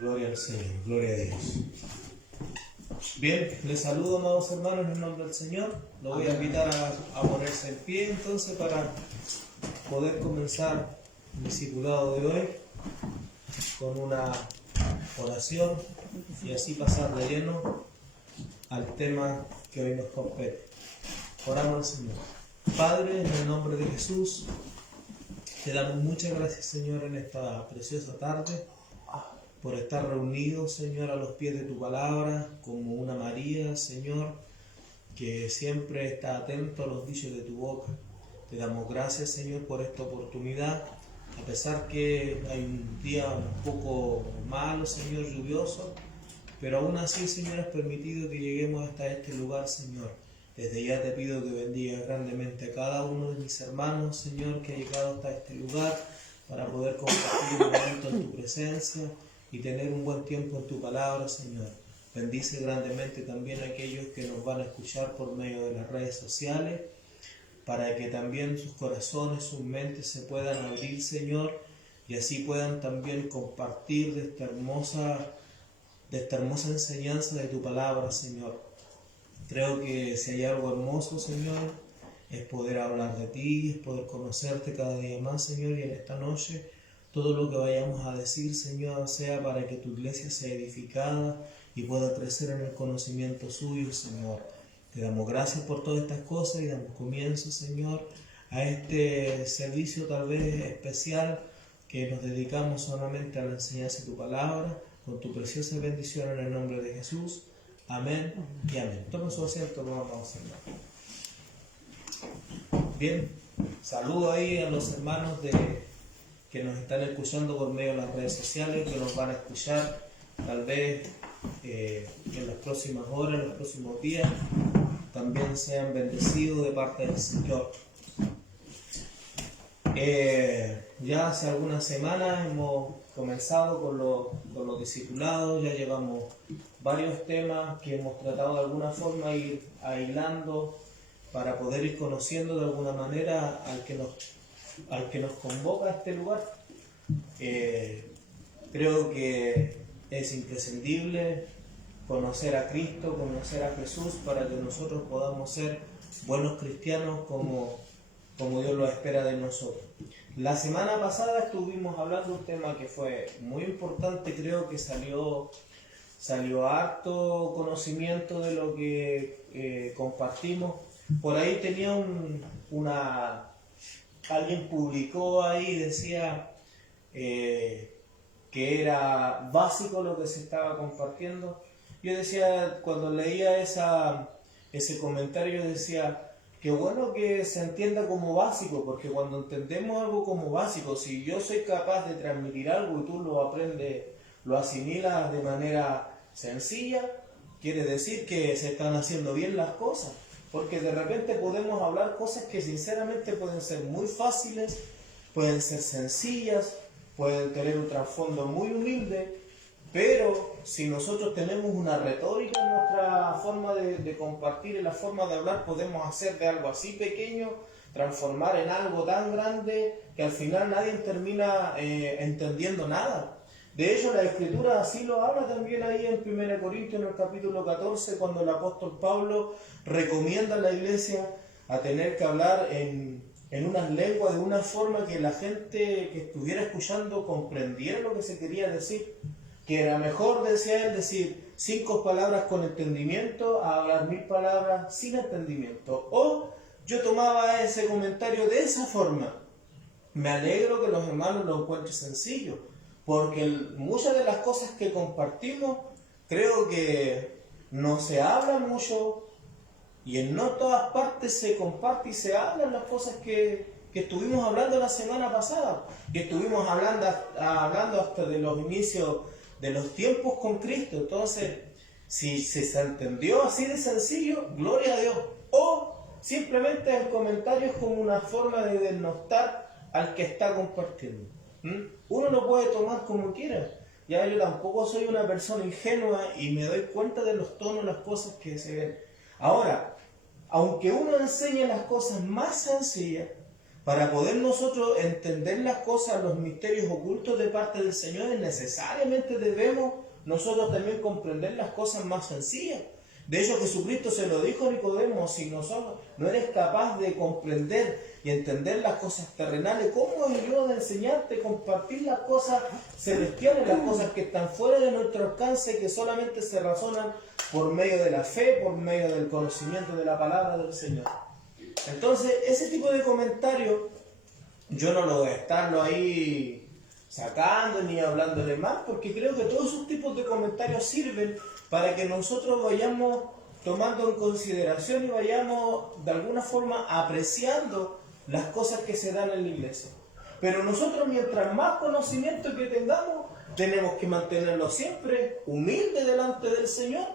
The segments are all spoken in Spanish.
Gloria al Señor, gloria a Dios. Bien, les saludo, amados hermanos, en el nombre del Señor. Lo voy a invitar a ponerse en pie entonces para poder comenzar el discipulado de hoy con una oración y así pasar de lleno al tema que hoy nos compete. Oramos al Señor. Padre, en el nombre de Jesús, te damos muchas gracias, Señor, en esta preciosa tarde, por estar reunidos, Señor, a los pies de tu palabra, como una María, Señor, que siempre está atento a los dichos de tu boca. Te damos gracias, Señor, por esta oportunidad, a pesar que hay un día un poco malo, Señor, lluvioso, pero aún así, Señor, has permitido que lleguemos hasta este lugar, Señor. Desde ya te pido que bendigas grandemente a cada uno de mis hermanos, Señor, que ha llegado hasta este lugar para poder compartir un momento en tu presencia y tener un buen tiempo en tu palabra, Señor. Bendice grandemente también a aquellos que nos van a escuchar por medio de las redes sociales, para que también sus corazones, sus mentes se puedan abrir, Señor, y así puedan también compartir de esta hermosa enseñanza de tu palabra, Señor. Creo que si hay algo hermoso, Señor, es poder hablar de ti, es poder conocerte cada día más, Señor, y en esta noche todo lo que vayamos a decir, Señor, sea para que tu iglesia sea edificada y pueda crecer en el conocimiento suyo, Señor. Te damos gracias por todas estas cosas y damos comienzo, Señor, a este servicio tal vez especial que nos dedicamos solamente a la enseñanza de tu palabra, con tu preciosa bendición en el nombre de Jesús. Amén y amén. Tomen su asiento, lo vamos a hacer. Bien, saludo ahí a los hermanos que nos están escuchando por medio de las redes sociales, que nos van a escuchar tal vez en las próximas horas, en los próximos días. También sean bendecidos de parte del Señor. Ya hace algunas semanas hemos comenzado con los discipulados, ya llevamos varios temas que hemos tratado de alguna forma ir aislando para poder ir conociendo de alguna manera al que nos convoca a este lugar. Creo que es imprescindible conocer a Cristo, conocer a Jesús, para que nosotros podamos ser buenos cristianos como Dios lo espera de nosotros. La semana pasada estuvimos hablando de un tema que fue muy importante, creo que salió harto conocimiento de lo que compartimos. Por ahí tenía alguien publicó ahí, decía que era básico lo que se estaba compartiendo. Yo decía, cuando leía ese comentario, decía, qué bueno que se entienda como básico, porque cuando entendemos algo como básico, si yo soy capaz de transmitir algo y tú lo aprendes, lo asimilas de manera sencilla, quiere decir que se están haciendo bien las cosas. Porque de repente podemos hablar cosas que sinceramente pueden ser muy fáciles, pueden ser sencillas, pueden tener un trasfondo muy humilde, pero si nosotros tenemos una retórica en nuestra forma de compartir, en la forma de hablar, podemos hacer de algo así pequeño, transformar en algo tan grande que al final nadie termina entendiendo nada. De hecho, la Escritura así lo habla también ahí en 1 Corintios, en el capítulo 14, cuando el apóstol Pablo recomienda a la iglesia a tener que hablar en unas lenguas de una forma que la gente que estuviera escuchando comprendiera lo que se quería decir. Que era mejor, decía él, decir 5 palabras con entendimiento a hablar 1000 palabras sin entendimiento. O yo tomaba ese comentario de esa forma. Me alegro que los hermanos lo encuentren sencillo, porque muchas de las cosas que compartimos creo que no se habla mucho y en no todas partes se comparte y se hablan las cosas que estuvimos hablando la semana pasada, que estuvimos hablando hasta de los inicios de los tiempos con Cristo. Entonces, si se entendió así de sencillo, gloria a Dios. O simplemente el comentario es como una forma de denostar al que está compartiendo. Uno lo puede tomar como quiera. Ya yo tampoco soy una persona ingenua y me doy cuenta de los tonos, las cosas que se ven. Ahora, aunque uno enseñe las cosas más sencillas, Para poder nosotros entender las cosas, los misterios ocultos de parte del Señor, necesariamente debemos nosotros también comprender las cosas más sencillas. De hecho, Jesucristo se lo dijo a Nicodemo: si nosotros no eres capaz de comprender y entender las cosas terrenales, ¿cómo es yo de enseñarte, compartir las cosas celestiales, las cosas que están fuera de nuestro alcance, que solamente se razonan por medio de la fe, por medio del conocimiento de la palabra del Señor? Entonces, ese tipo de comentarios, yo no lo voy a estarlo ahí sacando ni hablándole más, porque creo que todos esos tipos de comentarios sirven para que nosotros vayamos tomando en consideración y vayamos de alguna forma apreciando las cosas que se dan en la iglesia. Pero nosotros, mientras más conocimiento que tengamos, tenemos que mantenerlo siempre humilde delante del Señor.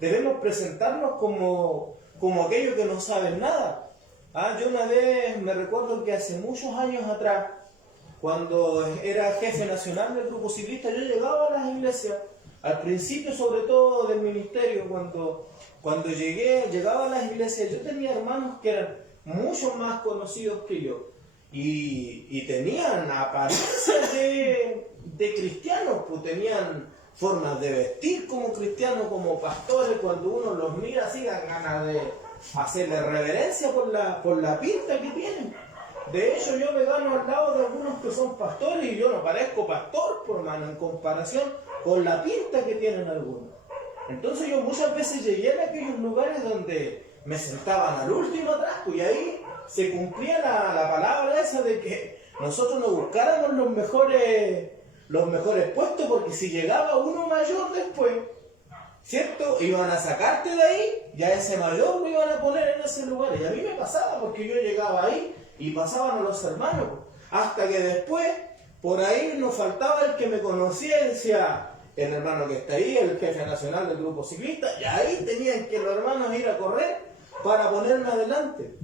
Debemos presentarnos como aquellos que no saben nada. Yo una vez me recuerdo que hace muchos años atrás, cuando era jefe nacional del grupo ciclista, yo llegaba a las iglesias, al principio sobre todo del ministerio, cuando llegaba a las iglesias, yo tenía hermanos que eran mucho más conocidos que yo, y tenían apariencias de cristianos, pues tenían formas de vestir como cristianos, como pastores. Cuando uno los mira así, dan ganas de hacerle reverencia por la pinta que tienen. De hecho, yo me gano al lado de algunos que son pastores y yo no parezco pastor, por mano, en comparación con la pinta que tienen algunos. Entonces yo muchas veces llegué a aquellos lugares donde me sentaban al último atrás, y ahí se cumplía la palabra esa de que nosotros no buscáramos los mejores puestos, porque si llegaba uno mayor después, ¿cierto?, iban a sacarte de ahí, ya ese mayor lo iban a poner en ese lugar. Y a mí me pasaba, porque yo llegaba ahí y pasaban a los hermanos, hasta que después por ahí nos faltaba el que me conocía y decía: el hermano que está ahí, el jefe nacional del grupo ciclista. Y ahí tenían que los hermanos ir a correr para ponerme adelante.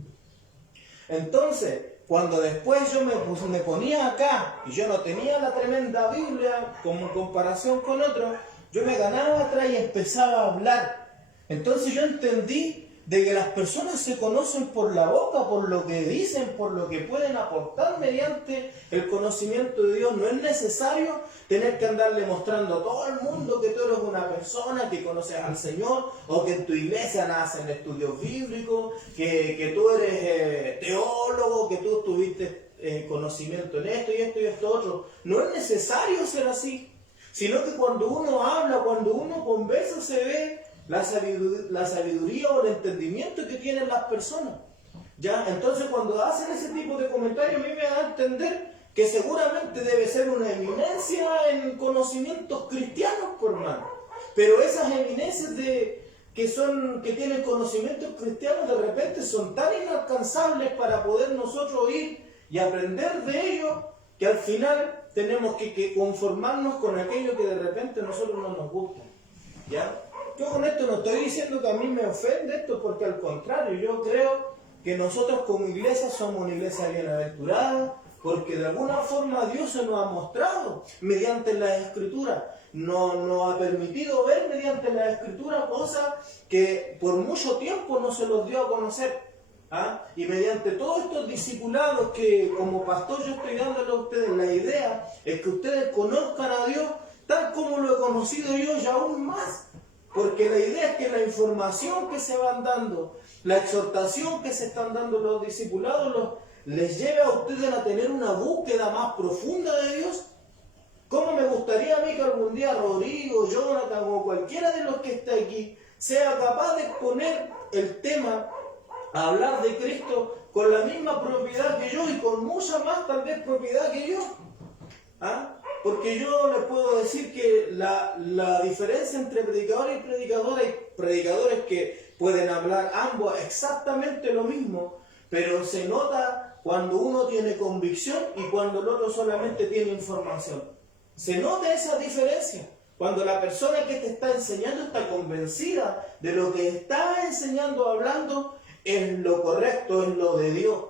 Entonces, cuando después yo me ponía acá y yo no tenía la tremenda Biblia como en comparación con otros, yo me ganaba atrás y empezaba a hablar. Entonces yo entendí de que las personas se conocen por la boca, por lo que dicen, por lo que pueden aportar mediante el conocimiento de Dios. No es necesario tener que andarle mostrando a todo el mundo que tú eres una persona que conoces al Señor, o que en tu iglesia nacen estudios bíblicos, que tú eres teólogo, que tú tuviste conocimiento en esto y esto y esto otro. No es necesario ser así, sino que cuando uno habla, cuando uno conversa, se ve la sabiduría o el entendimiento que tienen las personas. ¿Ya? Entonces, cuando hacen ese tipo de comentarios, a mí me da a entender que seguramente debe ser una eminencia en conocimientos cristianos, por mano. Pero esas eminencias que tienen conocimientos cristianos, de repente son tan inalcanzables para poder nosotros ir y aprender de ellos, que al final tenemos que conformarnos con aquello que de repente a nosotros no nos gusta. ¿Ya? Yo con esto no estoy diciendo que a mí me ofende esto, porque al contrario, yo creo que nosotros como iglesia somos una iglesia bienaventurada, porque de alguna forma Dios se nos ha mostrado mediante las Escrituras. Nos ha permitido ver mediante las Escrituras cosas que por mucho tiempo no se los dio a conocer. Y mediante todos estos discipulados que como pastor yo estoy dándole a ustedes, la idea es que ustedes conozcan a Dios tal como lo he conocido yo y aún más. Porque la idea es que la información que se van dando, la exhortación que se están dando los discipulados, les lleve a ustedes a tener una búsqueda más profunda de Dios. ¿Cómo me gustaría a mí que algún día Rodrigo, Jonathan o cualquiera de los que está aquí sea capaz de exponer el tema, a hablar de Cristo con la misma propiedad que yo y con mucha más tal vez propiedad que yo? Porque yo les puedo decir que la diferencia entre predicador y predicador, hay predicadores que pueden hablar ambos exactamente lo mismo, pero se nota cuando uno tiene convicción y cuando el otro solamente tiene información. Se nota esa diferencia. Cuando la persona que te está enseñando está convencida de lo que está enseñando, hablando, es lo correcto, es lo de Dios.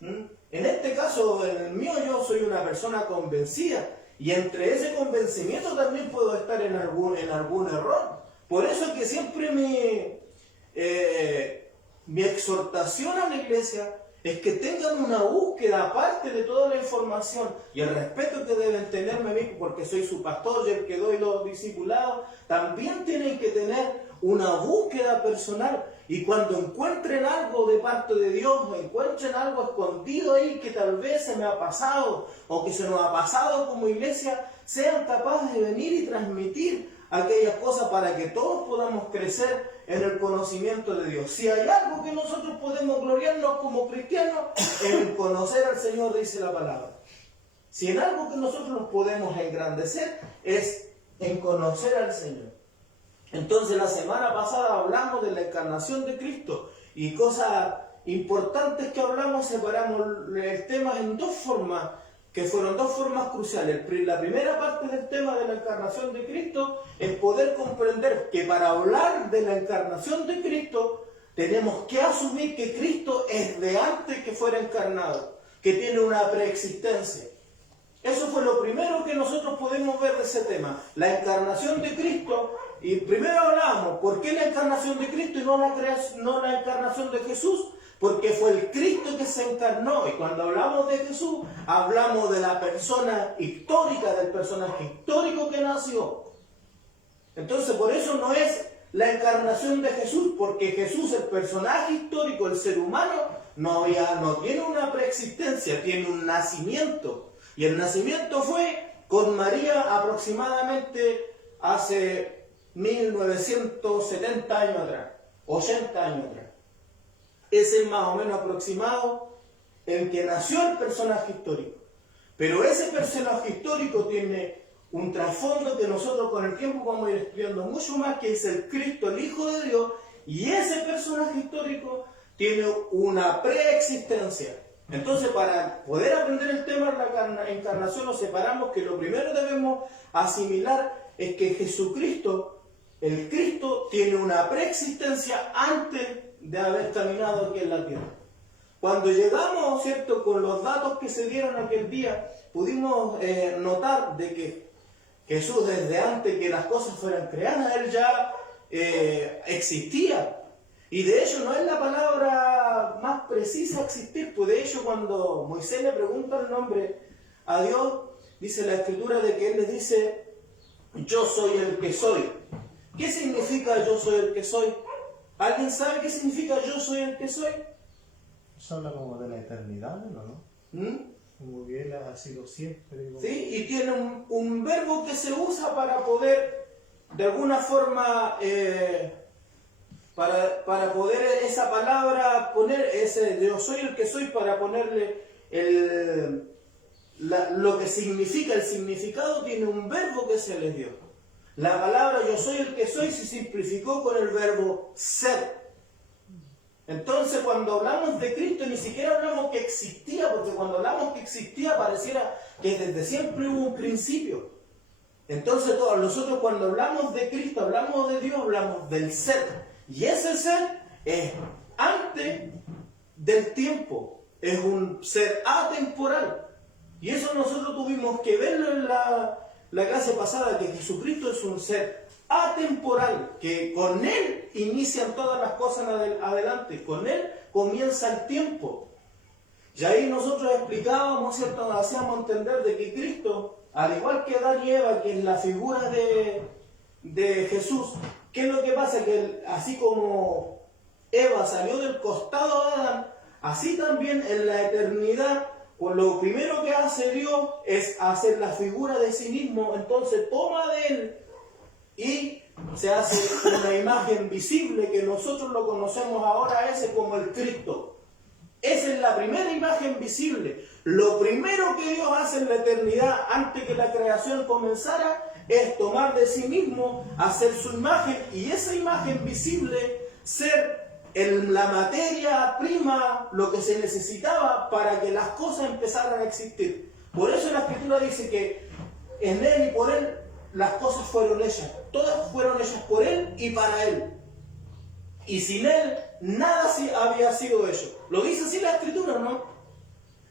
En este caso, en el mío, yo soy una persona convencida. Y entre ese convencimiento también puedo estar en algún error. Por eso es que siempre mi exhortación a la iglesia es que tengan una búsqueda aparte de toda la información y el respeto que deben tenerme a mí porque soy su pastor y el que doy los discipulados. También tienen que tener una búsqueda personal, y cuando encuentren algo de parte de Dios, encuentren algo escondido ahí que tal vez se me ha pasado o que se nos ha pasado como iglesia, sean capaces de venir y transmitir aquellas cosas para que todos podamos crecer en el conocimiento de Dios. Si hay algo que nosotros podemos gloriarnos como cristianos, en conocer al Señor, dice la palabra. Si en algo que nosotros nos podemos engrandecer, es en conocer al Señor. Entonces la semana pasada hablamos de la encarnación de Cristo y cosas importantes que hablamos, separamos el tema en dos formas, que fueron dos formas cruciales. La primera parte del tema de la encarnación de Cristo es poder comprender que para hablar de la encarnación de Cristo tenemos que asumir que Cristo es de antes que fuera encarnado, que tiene una preexistencia. Eso fue lo primero que nosotros podemos ver de ese tema, la encarnación de Cristo. Y primero hablábamos, ¿por qué la encarnación de Cristo y no la encarnación de Jesús? Porque fue el Cristo que se encarnó, y cuando hablamos de Jesús, hablamos de la persona histórica, del personaje histórico que nació. Entonces, por eso no es la encarnación de Jesús, porque Jesús, el personaje histórico, el ser humano, no tiene una preexistencia, tiene un nacimiento. Y el nacimiento fue con María aproximadamente hace 1970 años atrás, 80 años atrás. Ese es más o menos aproximado en que nació el personaje histórico. Pero ese personaje histórico tiene un trasfondo que nosotros con el tiempo vamos a ir estudiando mucho más, que es el Cristo, el Hijo de Dios, y ese personaje histórico tiene una preexistencia. Entonces, para poder aprender el tema de la encarnación, nos separamos que lo primero que debemos asimilar es que Jesucristo, el Cristo, tiene una preexistencia antes de haber caminado aquí en la tierra. Cuando llegamos, ¿cierto?, con los datos que se dieron aquel día, pudimos notar de que Jesús, desde antes que las cosas fueran creadas, Él ya existía. Y de hecho no es la palabra más precisa existir, pues de hecho cuando Moisés le pregunta el nombre a Dios, dice la Escritura de que Él le dice, yo soy el que soy. ¿Qué significa yo soy el que soy? ¿Alguien sabe qué significa yo soy el que soy? Eso habla como de la eternidad, ¿no? Como que Él ha sido siempre. Como... Sí, y tiene un verbo que se usa para poder, de alguna forma, para poder esa palabra poner, ese yo soy el que soy, para ponerle lo que significa, el significado, tiene un verbo que se le dio. La palabra yo soy el que soy se simplificó con el verbo ser. Entonces cuando hablamos de Cristo ni siquiera hablamos que existía, porque cuando hablamos que existía pareciera que desde siempre hubo un principio. Entonces nosotros cuando hablamos de Cristo, hablamos de Dios, hablamos del ser. Y ese ser es antes del tiempo, es un ser atemporal. Y eso nosotros tuvimos que verlo en la clase pasada, que Jesucristo es un ser atemporal, que con Él inician todas las cosas adelante, con Él comienza el tiempo. Y ahí nosotros explicábamos, ¿cierto?, hacíamos entender de que Cristo, al igual que Adán y Eva, que es la figura de Jesús, ¿qué es lo que pasa? Que así como Eva salió del costado de Adán, así también en la eternidad, pues lo primero que hace Dios es hacer la figura de sí mismo. Entonces toma de Él y se hace una imagen visible que nosotros lo conocemos ahora ese como el Cristo. Esa es la primera imagen visible. Lo primero que Dios hace en la eternidad, antes que la creación comenzara, es tomar de sí mismo, hacer su imagen, y esa imagen visible ser la materia prima, lo que se necesitaba para que las cosas empezaran a existir. Por eso la Escritura dice que en Él y por Él las cosas fueron hechas. Todas fueron hechas por Él y para Él. Y sin Él nada había sido hecho. Lo dice así la Escritura, ¿no?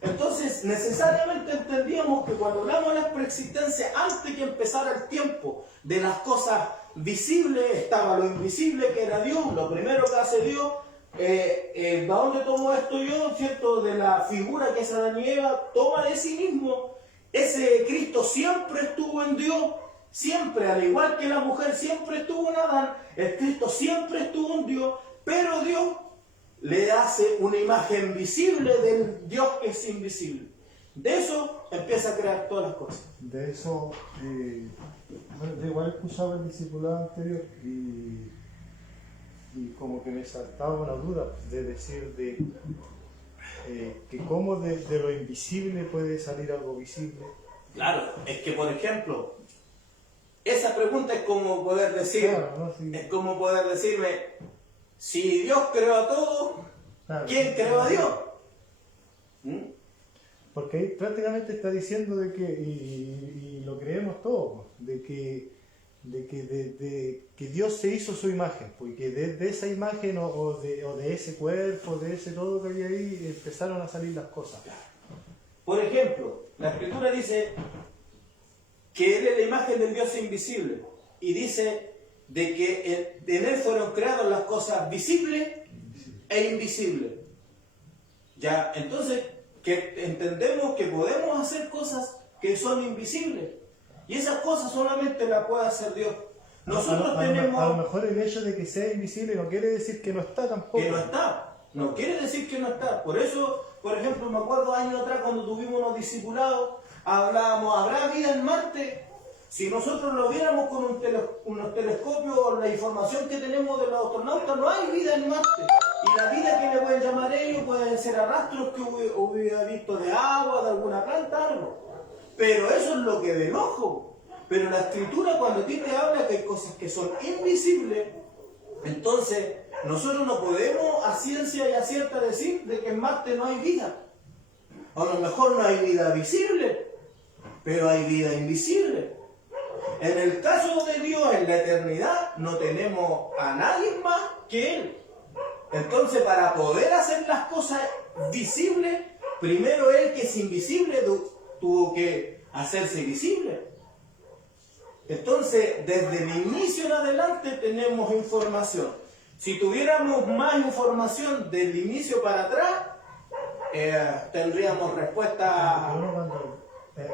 Entonces necesariamente entendíamos que cuando hablamos de la preexistencia, antes que empezara el tiempo de las cosas visibles, estaba lo invisible que era Dios. Lo primero que hace Dios ¿de dónde tomo esto yo? ¿Cierto? De la figura que es Adán y Eva, toma de sí mismo. Ese Cristo siempre estuvo en Dios, siempre, al igual que la mujer siempre estuvo en Adán, el Cristo siempre estuvo en Dios, pero Dios le hace una imagen visible del Dios que es invisible. De eso empieza a crear todas las cosas. De eso, bueno, yo igual escuchaba el discipulado anterior y como que me saltaba una duda de decir que cómo de lo invisible puede salir algo visible. Claro, es que por ejemplo, esa pregunta es como poder decir, claro, ¿no? Sí. es como poder decirme, si Dios creó a todo, Claro, ¿quién creó a Dios? ¿Mm? Porque ahí prácticamente está diciendo de que, y lo creemos todos, de que Dios se hizo su imagen, porque de esa imagen o de ese cuerpo, de ese todo que había ahí, empezaron a salir las cosas. Por ejemplo, la Escritura dice que Él es la imagen del Dios invisible y dice de que en Él fueron creadas las cosas visibles e invisibles. Ya, entonces, que entendemos que podemos hacer cosas que son invisibles. Y esas cosas solamente las puede hacer Dios. Nosotros tenemos... A lo mejor el hecho de que sea invisible no quiere decir que no está tampoco. Que no está. No quiere decir que no está. Por eso, por ejemplo, me acuerdo años atrás cuando tuvimos unos discipulados, hablábamos, ¿habrá vida en Marte? Si nosotros lo viéramos con unos telescopios, la información que tenemos de los astronautas, no hay vida en Marte. Y la vida que le pueden llamar ellos pueden ser arrastros que hubiera visto de agua, de alguna planta, algo. Pero eso es lo que ve el ojo. Pero la Escritura, cuando a ti te habla que hay cosas que son invisibles, entonces nosotros no podemos a ciencia y a cierta decir de que en Marte no hay vida. A lo mejor no hay vida visible, pero hay vida invisible. En el caso de Dios, en la eternidad, no tenemos a nadie más que Él. Entonces, para poder hacer las cosas visibles, primero Él, que es invisible, tuvo que hacerse visible. Entonces, desde el inicio en adelante tenemos información. Si tuviéramos más información del inicio para atrás, tendríamos respuesta. Uno cuando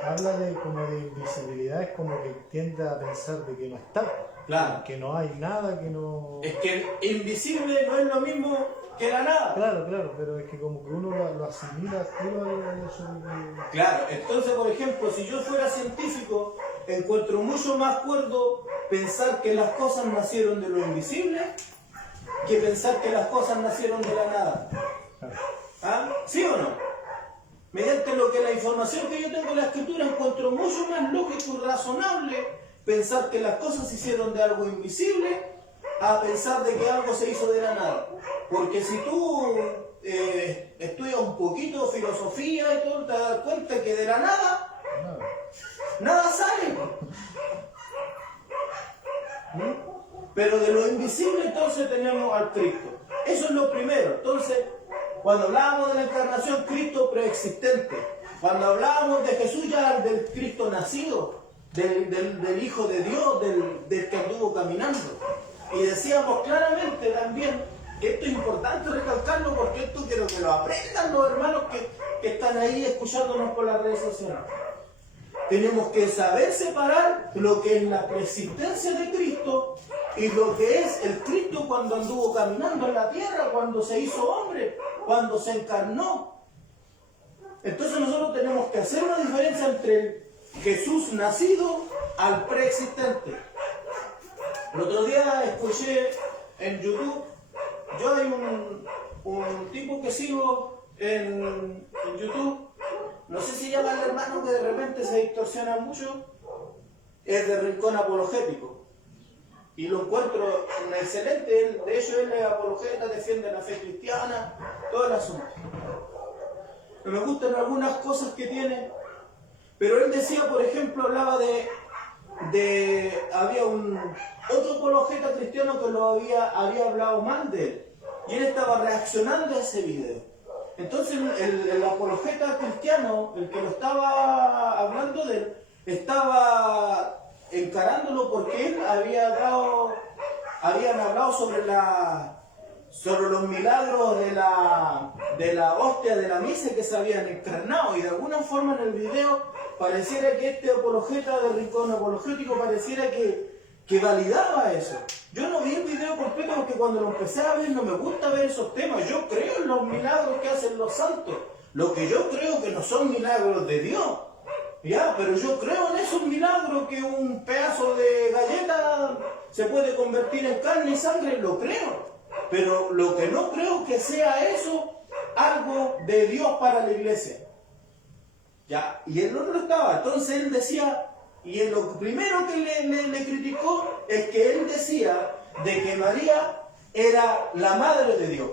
habla como de invisibilidad es como que tiende a pensar de que no está. Claro. Que no hay nada, que no... Es que invisible no es lo mismo que la nada. Claro, pero es que como que uno lo asimila todo a eso de... Claro, entonces por ejemplo, si yo fuera científico, encuentro mucho más cuerdo pensar que las cosas nacieron de lo invisible que pensar que las cosas nacieron de la nada. ¿Ah? ¿Sí o no? Mediante lo que la información que yo tengo en la Escritura, encuentro mucho más lógico y razonable pensar que las cosas se hicieron de algo invisible a pensar de que algo se hizo de la nada. Porque si tú estudias un poquito filosofía y todo, te das cuenta que de la nada sale. Pero de lo invisible entonces tenemos al Cristo. Eso es lo primero. Entonces, cuando hablábamos de la encarnación, Cristo preexistente. Cuando hablábamos de Jesús, ya del Cristo nacido, del Hijo de Dios, del que anduvo caminando. Y decíamos claramente también, esto es importante recalcarlo porque esto quiero que lo aprendan los hermanos que están ahí escuchándonos por las redes sociales. Tenemos que saber separar lo que es la preexistencia de Cristo y lo que es el Cristo cuando anduvo caminando en la tierra, cuando se hizo hombre, cuando se encarnó. Entonces nosotros tenemos que hacer una diferencia entre el Jesús nacido al preexistente. El otro día escuché en YouTube, yo hay un tipo que sigo en YouTube, no sé si llama al hermano que de repente se distorsiona mucho, es de Rincón Apologético. Y lo encuentro excelente, de hecho él es apologeta, defiende la fe cristiana, todo el asunto. Me gustan algunas cosas que tiene, pero él decía, por ejemplo, hablaba había otro apologeta cristiano que lo había hablado mal de él, y él estaba reaccionando a ese video. Entonces el apologeta cristiano, el que lo estaba hablando de él, estaba encarándolo porque él habían hablado sobre sobre los milagros de la hostia de la misa que se habían encarnado, y de alguna forma en el video pareciera que este apologeta del rincón apologético pareciera que validaba eso. Yo no vi el video completo porque cuando lo empecé a ver no me gusta ver esos temas. Yo creo en los milagros que hacen los santos. Lo que yo creo que no son milagros de Dios. Ya, pero yo creo en esos milagros, que un pedazo de galleta se puede convertir en carne y sangre, lo creo. Pero lo que no creo que sea eso algo de Dios para la iglesia. Ya, y el otro estaba. Entonces él decía, y lo primero que le criticó es que él decía de que María era la madre de Dios.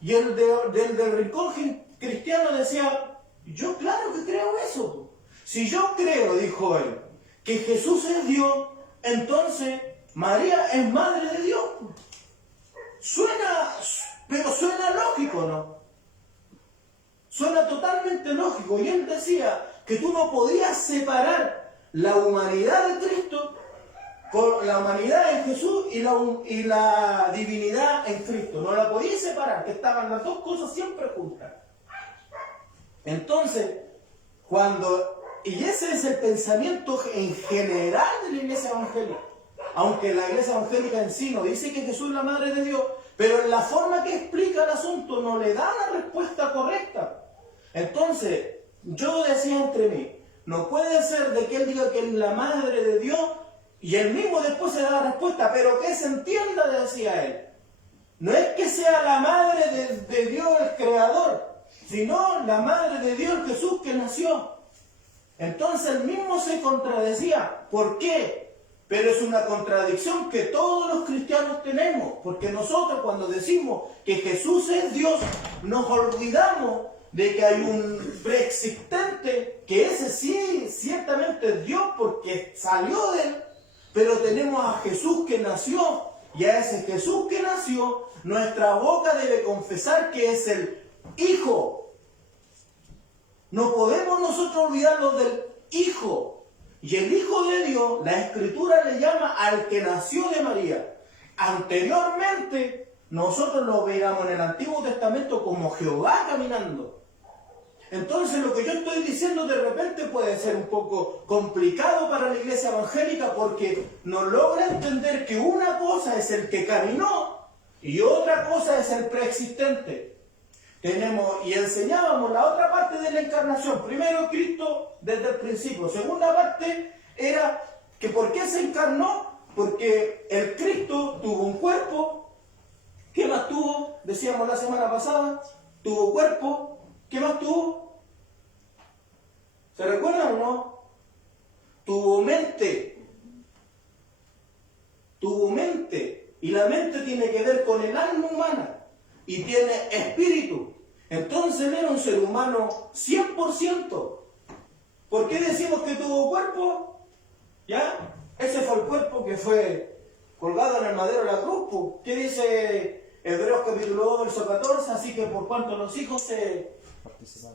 Y el del rincón cristiano decía, yo claro que creo eso. Si yo creo, dijo él, que Jesús es Dios, entonces María es madre de Dios. Pero suena lógico, ¿no? Suena totalmente lógico. Y él decía que tú no podías separar la humanidad de Cristo con la humanidad en Jesús y la divinidad en Cristo. No la podías separar, que estaban las dos cosas siempre juntas. Entonces, y ese es el pensamiento en general de la iglesia evangélica. Aunque la iglesia evangélica en sí no dice que Jesús es la madre de Dios, pero en la forma que explica el asunto no le da la respuesta correcta. Entonces, yo decía entre mí, no puede ser de que él diga que es la madre de Dios y él mismo después se da la respuesta, pero que se entienda, decía él. No es que sea la madre de Dios el creador, sino la madre de Dios Jesús que nació. Entonces él mismo se contradecía. ¿Por qué? Pero es una contradicción que todos los cristianos tenemos, porque nosotros cuando decimos que Jesús es Dios, nos olvidamos de que hay un preexistente, que ese sí, ciertamente es Dios porque salió de él, pero tenemos a Jesús que nació, y a ese Jesús que nació, nuestra boca debe confesar que es el Hijo. No podemos nosotros olvidarnos del Hijo. Y el Hijo de Dios, la Escritura le llama al que nació de María. Anteriormente, nosotros lo veíamos en el Antiguo Testamento como Jehová caminando. Entonces, lo que yo estoy diciendo de repente puede ser un poco complicado para la iglesia evangélica porque no logra entender que una cosa es el que caminó y otra cosa es el preexistente. Y enseñábamos la otra parte de la encarnación. Primero, Cristo desde el principio. Segunda parte era que ¿por qué se encarnó? Porque el Cristo tuvo un cuerpo. ¿Qué más tuvo? Decíamos la semana pasada. Tuvo cuerpo. ¿Qué más tuvo? ¿Se recuerdan o no? Tuvo mente. Tuvo mente. Y la mente tiene que ver con el alma humana. Y tiene espíritu. Entonces él era un ser humano 100%. ¿Por qué decimos que tuvo cuerpo? ¿Ya? Ese fue el cuerpo que fue colgado en el madero de la cruz. ¿Qué dice Hebreos capítulo 2, verso 14? Así que por cuanto los hijos se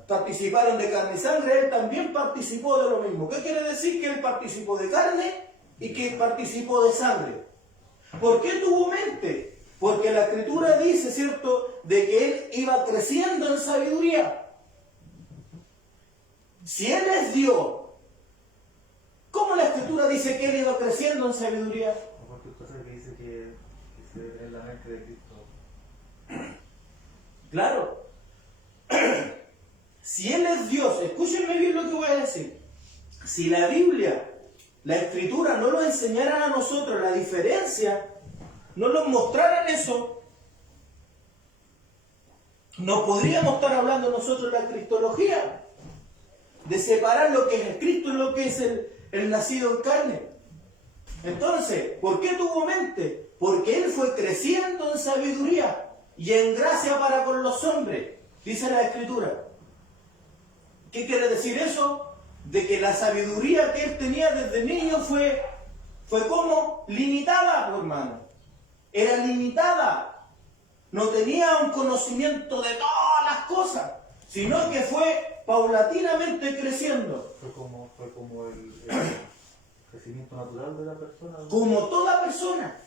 participaron de carne y sangre, él también participó de lo mismo. ¿Qué quiere decir? Que él participó de carne y que participó de sangre. ¿Por qué tuvo mente? Porque la Escritura dice, ¿cierto?, de que él iba creciendo en sabiduría. Si él es Dios, ¿cómo la Escritura dice que él iba creciendo en sabiduría? Cualquier cosa que dice que se debe tener la mente de Cristo. Claro. Si él es Dios, escúchenme bien lo que voy a decir. Si la Biblia, la Escritura no lo enseñaran a nosotros, la diferencia, no nos mostraran eso, no podríamos estar hablando nosotros de la cristología, de separar lo que es el Cristo y lo que es el nacido en carne. Entonces, ¿por qué tuvo mente? Porque él fue creciendo en sabiduría y en gracia para con los hombres, dice la Escritura. ¿Qué quiere decir eso? De que la sabiduría que él tenía desde niño fue como limitada, hermano. Era limitada. No tenía un conocimiento de todas las cosas, sino que fue paulatinamente creciendo. Fue como el crecimiento natural de la persona. Como toda persona.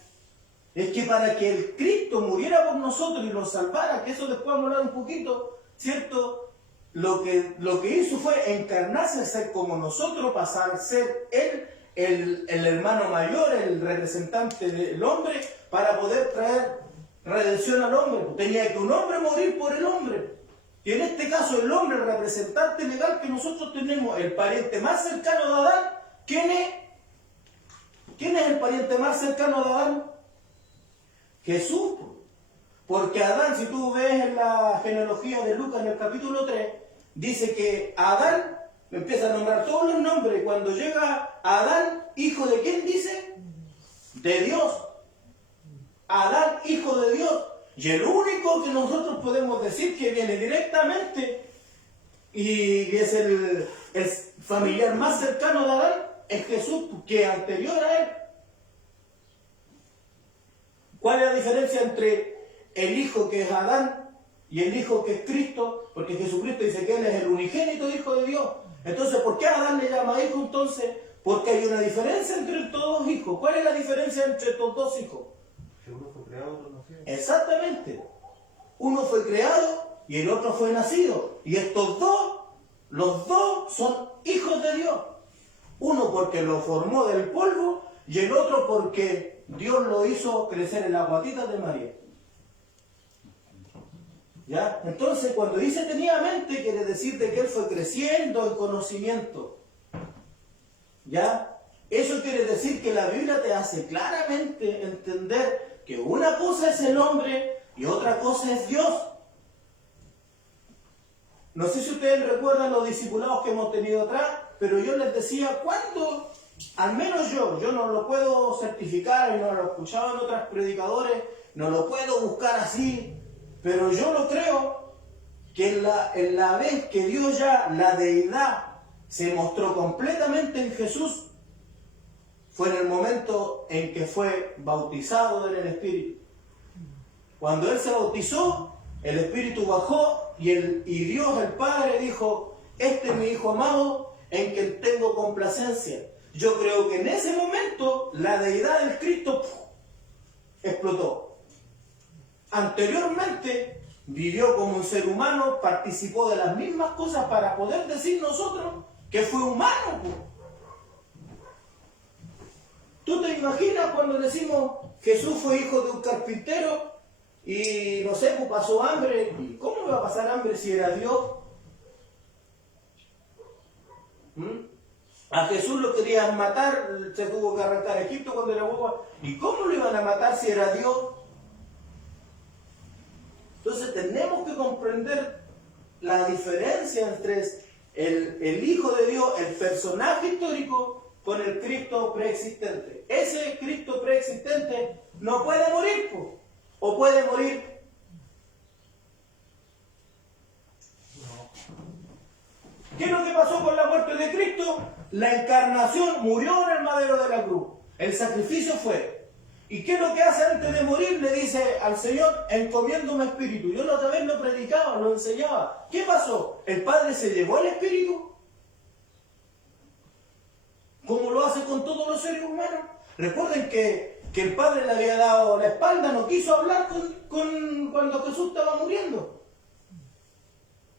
Es que para que el Cristo muriera por nosotros y nos salvara, que eso después vamos a hablar un poquito, ¿cierto? Lo que hizo fue encarnarse, ser como nosotros, pasar a ser Él, el hermano mayor, el representante del hombre, para poder traer redención al hombre. Tenía que un hombre morir por el hombre. Y en este caso el hombre, el representante legal que nosotros tenemos, el pariente más cercano de Adán, ¿quién es? ¿Quién es el pariente más cercano de Adán? Jesús. Porque Adán, si tú ves en la genealogía de Lucas en el capítulo 3, dice que Adán, empieza a nombrar todos los nombres, y cuando llega Adán, ¿hijo de quién dice? De Dios. Adán, hijo de Dios. Y el único que nosotros podemos decir que viene directamente y es el familiar más cercano de Adán, es Jesús, que es anterior a él. ¿Cuál es la diferencia entre el hijo que es Adán y el hijo que es Cristo? Porque Jesucristo dice que él es el unigénito hijo de Dios. Entonces, ¿por qué a Adán le llama hijo entonces? Porque hay una diferencia entre estos dos hijos. ¿Cuál es la diferencia entre estos dos hijos? Que uno fue creado, otro nacido. Exactamente. Uno fue creado y el otro fue nacido. Y estos dos, los dos son hijos de Dios. Uno porque lo formó del polvo y el otro porque Dios lo hizo crecer en las guatitas de María. ¿Ya? Entonces, cuando dice tenía mente, quiere decir de que él fue creciendo en conocimiento. ¿Ya? Eso quiere decir que la Biblia te hace claramente entender que una cosa es el hombre y otra cosa es Dios. No sé si ustedes recuerdan los discipulados que hemos tenido atrás, pero yo les decía, ¿cuándo? Al menos yo no lo puedo certificar y no lo he escuchado en otros predicadores, no lo puedo buscar así, pero yo lo creo que en la vez que Dios ya, la deidad, se mostró completamente en Jesús, fue en el momento en que fue bautizado en el Espíritu. Cuando Él se bautizó, el Espíritu bajó y Dios, el Padre, dijo, este es mi Hijo amado en quien tengo complacencia. Yo creo que en ese momento la deidad del Cristo explotó. Anteriormente vivió como un ser humano, participó de las mismas cosas para poder decir nosotros que fue humano. ¿Tú te imaginas cuando decimos Jesús fue hijo de un carpintero y no sé, pasó hambre? ¿Y cómo iba a pasar hambre si era Dios? A Jesús lo querían matar, se tuvo que arrancar a Egipto cuando era boba. ¿Y cómo lo iban a matar si era Dios? Entonces tenemos que comprender la diferencia entre el Hijo de Dios, el personaje histórico, con el Cristo preexistente. Ese Cristo preexistente no puede morir, ¿o puede morir? ¿Qué es lo que pasó con la muerte de Cristo? La encarnación murió en el madero de la cruz. El sacrificio fue. ¿Y qué es lo que hace antes de morir? Le dice al Señor, encomiendo mi espíritu. Yo la otra vez lo predicaba, lo enseñaba. ¿Qué pasó? ¿El Padre se llevó el espíritu? Como lo hace con todos los seres humanos. Recuerden que el Padre le había dado la espalda, no quiso hablar cuando Jesús estaba muriendo.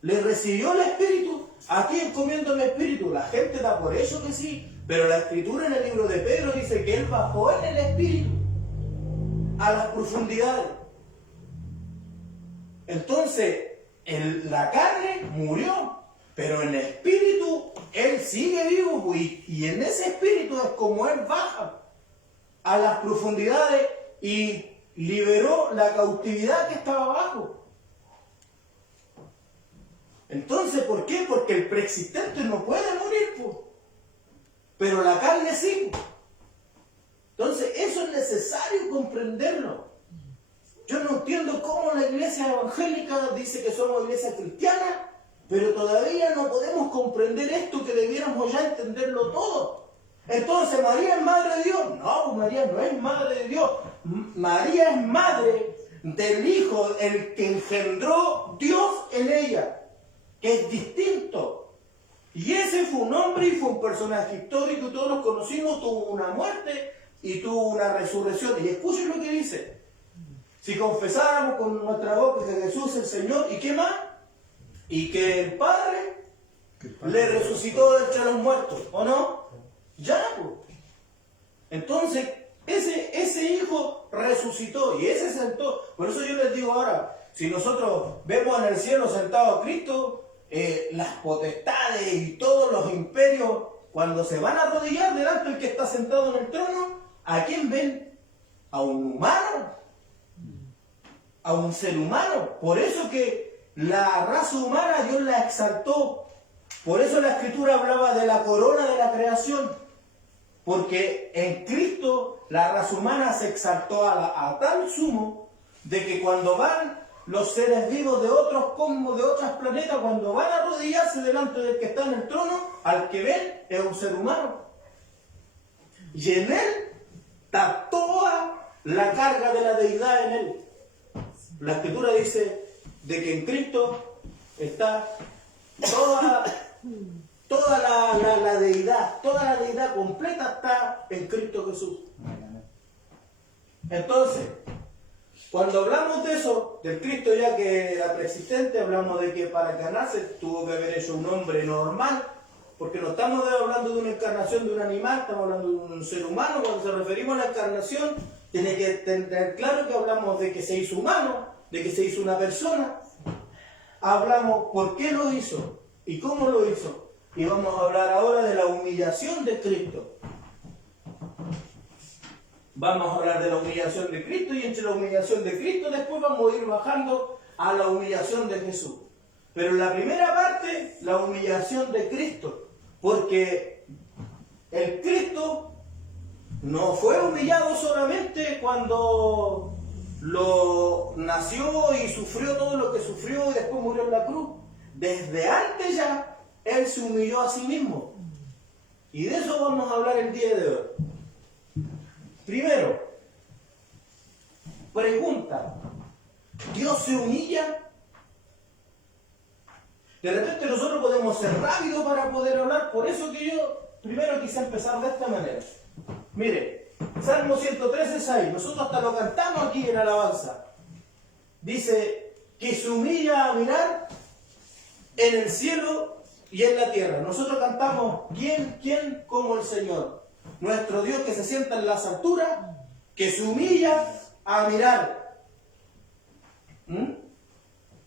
Le recibió el espíritu. Aquí encomiendo mi espíritu. La gente da por eso que sí, pero la escritura en el libro de Pedro dice que él bajó en el espíritu a las profundidades. Entonces, la carne murió, pero en el espíritu él sigue vivo, y en ese espíritu es como él baja a las profundidades y liberó la cautividad que estaba abajo. Entonces, ¿por qué? Porque el preexistente no puede morir, pero la carne sí. Entonces, eso es necesario comprenderlo. Yo no entiendo cómo la iglesia evangélica dice que somos iglesia cristiana, pero todavía no podemos comprender esto que debiéramos ya entenderlo todo. Entonces, ¿María es madre de Dios? No, María no es madre de Dios. María es madre del Hijo, el que engendró Dios en ella, que es distinto. Y ese fue un hombre y fue un personaje histórico, todos los conocimos, tuvo una muerte, y tuvo una resurrección. Y escuchen lo que dice. Si confesáramos con nuestra boca que Jesús es el Señor, ¿y qué más? Y que el Padre le resucitó de entre los muertos, ¿o no? Ya, pues. Entonces, ese Hijo resucitó y ese sentó. Por eso yo les digo ahora, si nosotros vemos en el cielo sentado a Cristo, las potestades y todos los imperios, cuando se van a arrodillar delante del que está sentado en el trono, ¿a quién ven? A un humano, a un ser humano. Por eso que la raza humana Dios la exaltó. Por eso la Escritura hablaba de la corona de la creación. Porque en Cristo la raza humana se exaltó a tal sumo de que cuando van los seres vivos de otros cosmos, de otros planetas, cuando van a arrodillarse delante del que está en el trono, al que ven es un ser humano. Y en él está toda la carga de la deidad en él. La Escritura dice de que en Cristo está toda la deidad completa está en Cristo Jesús. Entonces, cuando hablamos de eso, del Cristo ya que era preexistente, hablamos de que para encarnarse tuvo que haber hecho un hombre normal, porque no estamos hablando de una encarnación de un animal, estamos hablando de un ser humano. Cuando se referimos a la encarnación, tiene que tener claro que hablamos de que se hizo humano, de que se hizo una persona. Hablamos por qué lo hizo y cómo lo hizo. Y vamos a hablar ahora de la humillación de Cristo. Vamos a hablar de la humillación de Cristo y entre la humillación de Cristo después vamos a ir bajando a la humillación de Jesús. Pero en la primera parte, la humillación de Cristo. Porque el Cristo no fue humillado solamente cuando nació y sufrió todo lo que sufrió y después murió en la cruz. Desde antes ya, Él se humilló a sí mismo. Y de eso vamos a hablar el día de hoy. Primero, pregunta, ¿Dios se humilla? De repente nosotros podemos ser rápidos para poder hablar, por eso que yo primero quise empezar de esta manera. Mire, Salmo 113, 6, nosotros hasta lo cantamos aquí en alabanza. Dice que se humilla a mirar en el cielo y en la tierra. Nosotros cantamos, ¿quién como el Señor? Nuestro Dios que se sienta en las alturas, que se humilla a mirar.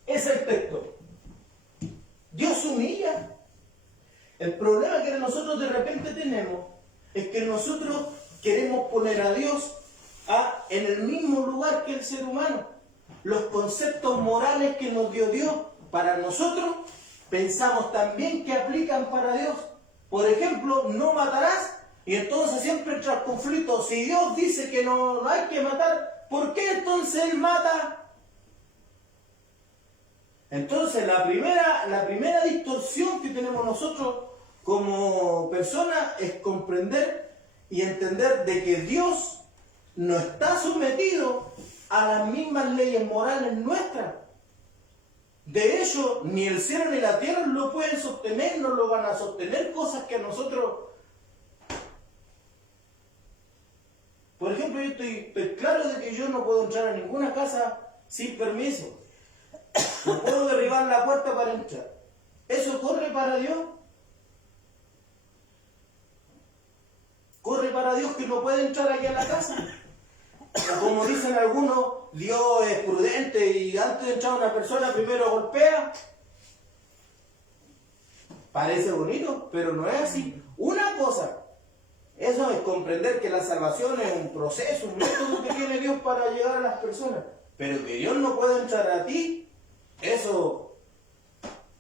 Es el texto. Dios se humilla. El problema que nosotros de repente tenemos es que nosotros queremos poner a Dios en el mismo lugar que el ser humano. Los conceptos morales que nos dio Dios para nosotros, pensamos también que aplican para Dios. Por ejemplo, no matarás. Y entonces siempre entra el conflicto. Si Dios dice que no hay que matar, ¿por qué entonces Él mata? Entonces la primera distorsión que tenemos nosotros como personas es comprender y entender de que Dios no está sometido a las mismas leyes morales nuestras. De hecho, ni el cielo ni la tierra lo pueden sostener, no lo van a sostener cosas que a nosotros... Por ejemplo, yo estoy claro de que yo no puedo entrar a ninguna casa sin permiso. No puedo derribar la puerta para entrar. ¿Eso corre para Dios? ¿Corre para Dios que no puede entrar aquí a la casa? O como dicen algunos, Dios es prudente y antes de entrar una persona primero golpea. Parece bonito, pero no es así. Una cosa, eso es comprender que la salvación es un proceso, un método que tiene Dios para llegar a las personas. Pero que Dios no pueda entrar a ti, eso,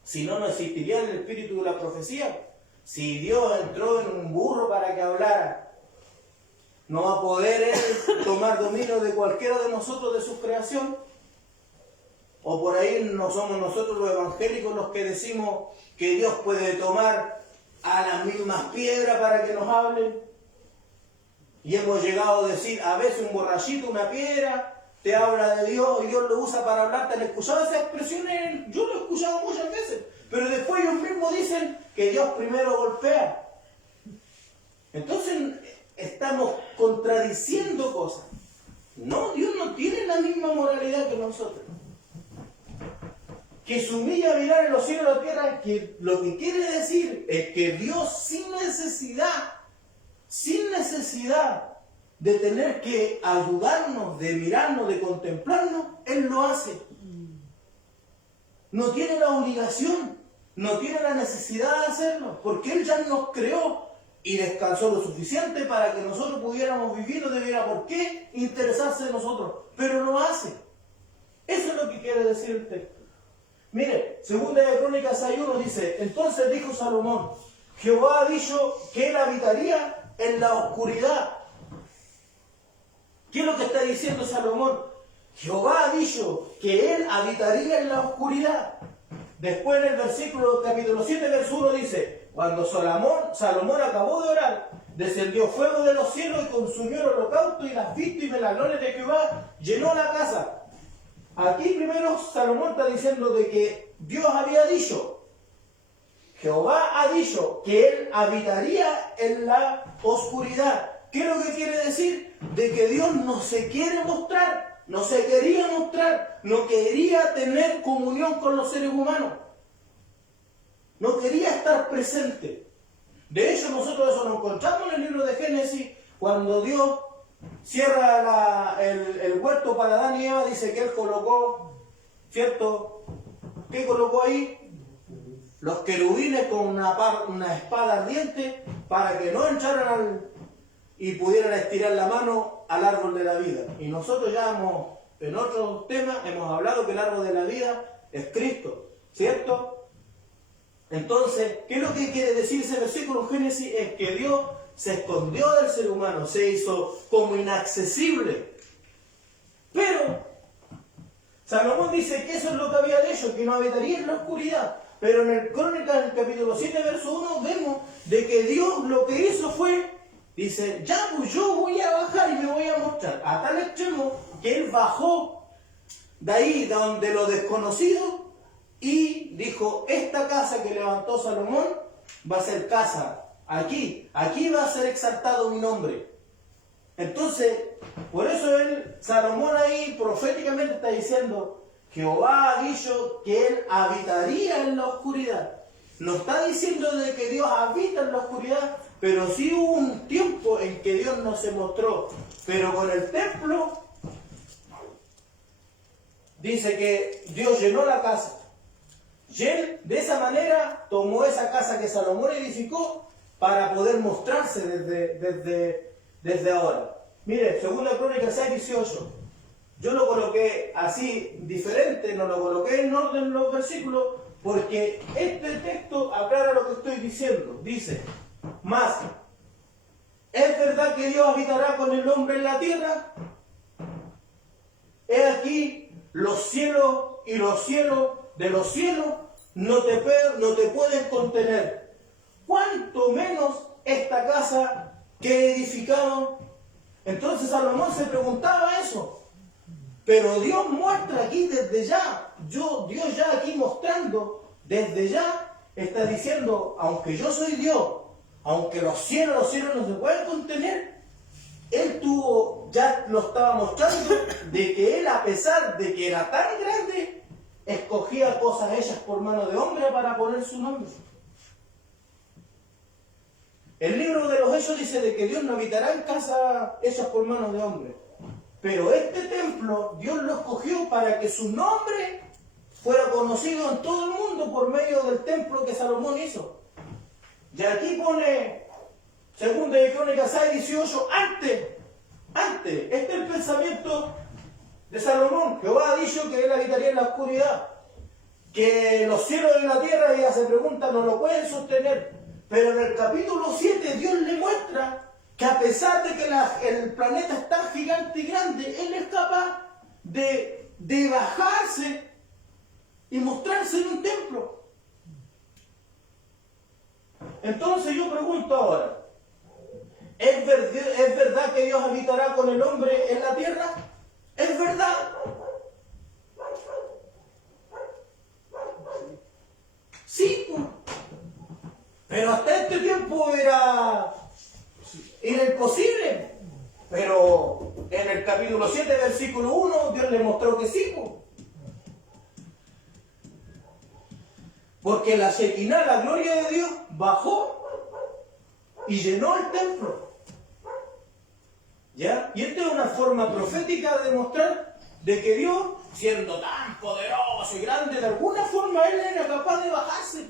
si no, no existiría el espíritu de la profecía. Si Dios entró en un burro para que hablara, no va a poder Él tomar dominio de cualquiera de nosotros, de su creación. O por ahí no somos nosotros los evangélicos los que decimos que Dios puede tomar a las mismas piedras para que nos hablen. Y hemos llegado a decir, a veces un borrachito, una piedra, te habla de Dios y Dios lo usa para hablar. ¿Te han escuchado esas expresiones? Yo lo he escuchado muchas veces. Pero después ellos mismos dicen que Dios primero golpea. Entonces estamos contradiciendo cosas. No, Dios no tiene la misma moralidad que nosotros. Que se humilla a mirar en los cielos y la tierra, que lo que quiere decir es que Dios sin necesidad de tener que ayudarnos, de mirarnos, de contemplarnos, Él lo hace. No tiene la obligación, no tiene la necesidad de hacerlo, porque Él ya nos creó y descansó lo suficiente para que nosotros pudiéramos vivir, no debiera por qué interesarse de nosotros, pero lo hace. Eso es lo que quiere decir el texto. Mire, segunda de Crónicas 6:1 dice, entonces dijo Salomón, Jehová ha dicho que él habitaría en la oscuridad. ¿Qué es lo que está diciendo Salomón? Jehová ha dicho que él habitaría en la oscuridad. Después en el versículo, capítulo 7, verso 1 dice, cuando Salomón acabó de orar, descendió fuego de los cielos y consumió el holocausto y las víctimas y melanchones de Jehová, llenó la casa. Aquí primero Salomón está diciendo de que Dios había dicho, Jehová ha dicho que él habitaría en la oscuridad. ¿Qué es lo que quiere decir? De que Dios no se quiere mostrar, no se quería mostrar, no quería tener comunión con los seres humanos. No quería estar presente. De hecho, nosotros eso lo encontramos en el libro de Génesis, cuando Dios cierra el huerto para Adán y Eva, dice que Él colocó, ¿cierto? ¿Qué colocó ahí? Los querubines con una espada ardiente para que no entraran y pudieran estirar la mano al árbol de la vida. Y nosotros ya en otros temas hemos hablado que el árbol de la vida es Cristo, ¿cierto? Entonces, ¿qué es lo que quiere decir ese versículo en Génesis? Es que Dios se escondió del ser humano, se hizo como inaccesible. Pero Salomón dice que eso es lo que había hecho, que no habitaría en la oscuridad. Pero en el Crónicas, en el capítulo 7, verso 1, vemos de que Dios lo que hizo fue, dice, ya pues yo voy a bajar y me voy a mostrar. A tal extremo que Él bajó de ahí, de donde lo desconocido, y dijo, esta casa que levantó Salomón va a ser casa. Aquí va a ser exaltado mi nombre. Entonces, por eso Salomón ahí proféticamente está diciendo, Jehová ha dicho que él habitaría en la oscuridad. No está diciendo de que Dios habita en la oscuridad, pero sí hubo un tiempo en que Dios no se mostró. Pero con el templo, dice que Dios llenó la casa. Y él, de esa manera, tomó esa casa que Salomón edificó para poder mostrarse desde ahora. Mire, 2 Crónicas 6:18. Yo lo coloqué así, diferente, no lo coloqué en orden los versículos, porque este texto aclara lo que estoy diciendo. Dice, más, ¿es verdad que Dios habitará con el hombre en la tierra? He aquí, los cielos y los cielos de los cielos no te pueden contener. ¿Cuánto menos esta casa que edificaron? Entonces Salomón se preguntaba eso. Pero Dios muestra aquí desde ya. Dios ya aquí mostrando, desde ya, está diciendo, aunque yo soy Dios, aunque los cielos no se pueden contener, Él ya lo estaba mostrando, de que Él, a pesar de que era tan grande, escogía cosas hechas por mano de hombre para poner su nombre. El libro de los Hechos dice de que Dios no habitará en casas hechas por manos de hombre. Pero este templo Dios lo escogió para que su nombre fuera conocido en todo el mundo por medio del templo que Salomón hizo. Y aquí pone 2 Crónicas 6:18, antes, este es el pensamiento de Salomón. Jehová ha dicho que él habitaría en la oscuridad, que los cielos y la tierra, ella se pregunta, no lo pueden sostener. Pero en el capítulo 7 Dios le muestra que a pesar de que el planeta es tan gigante y grande, Él es capaz de bajarse y mostrarse en un templo. Entonces yo pregunto ahora, ¿es verdad que Dios habitará con el hombre en la tierra? ¿Es verdad? Sí, pero hasta este tiempo era imposible. Pero en el capítulo 7, versículo 1, Dios le mostró que sí. Porque la Shekinah, la gloria de Dios, bajó y llenó el templo. ¿Ya? Y esta es una forma profética de demostrar de que Dios, siendo tan poderoso y grande, de alguna forma Él era capaz de bajarse.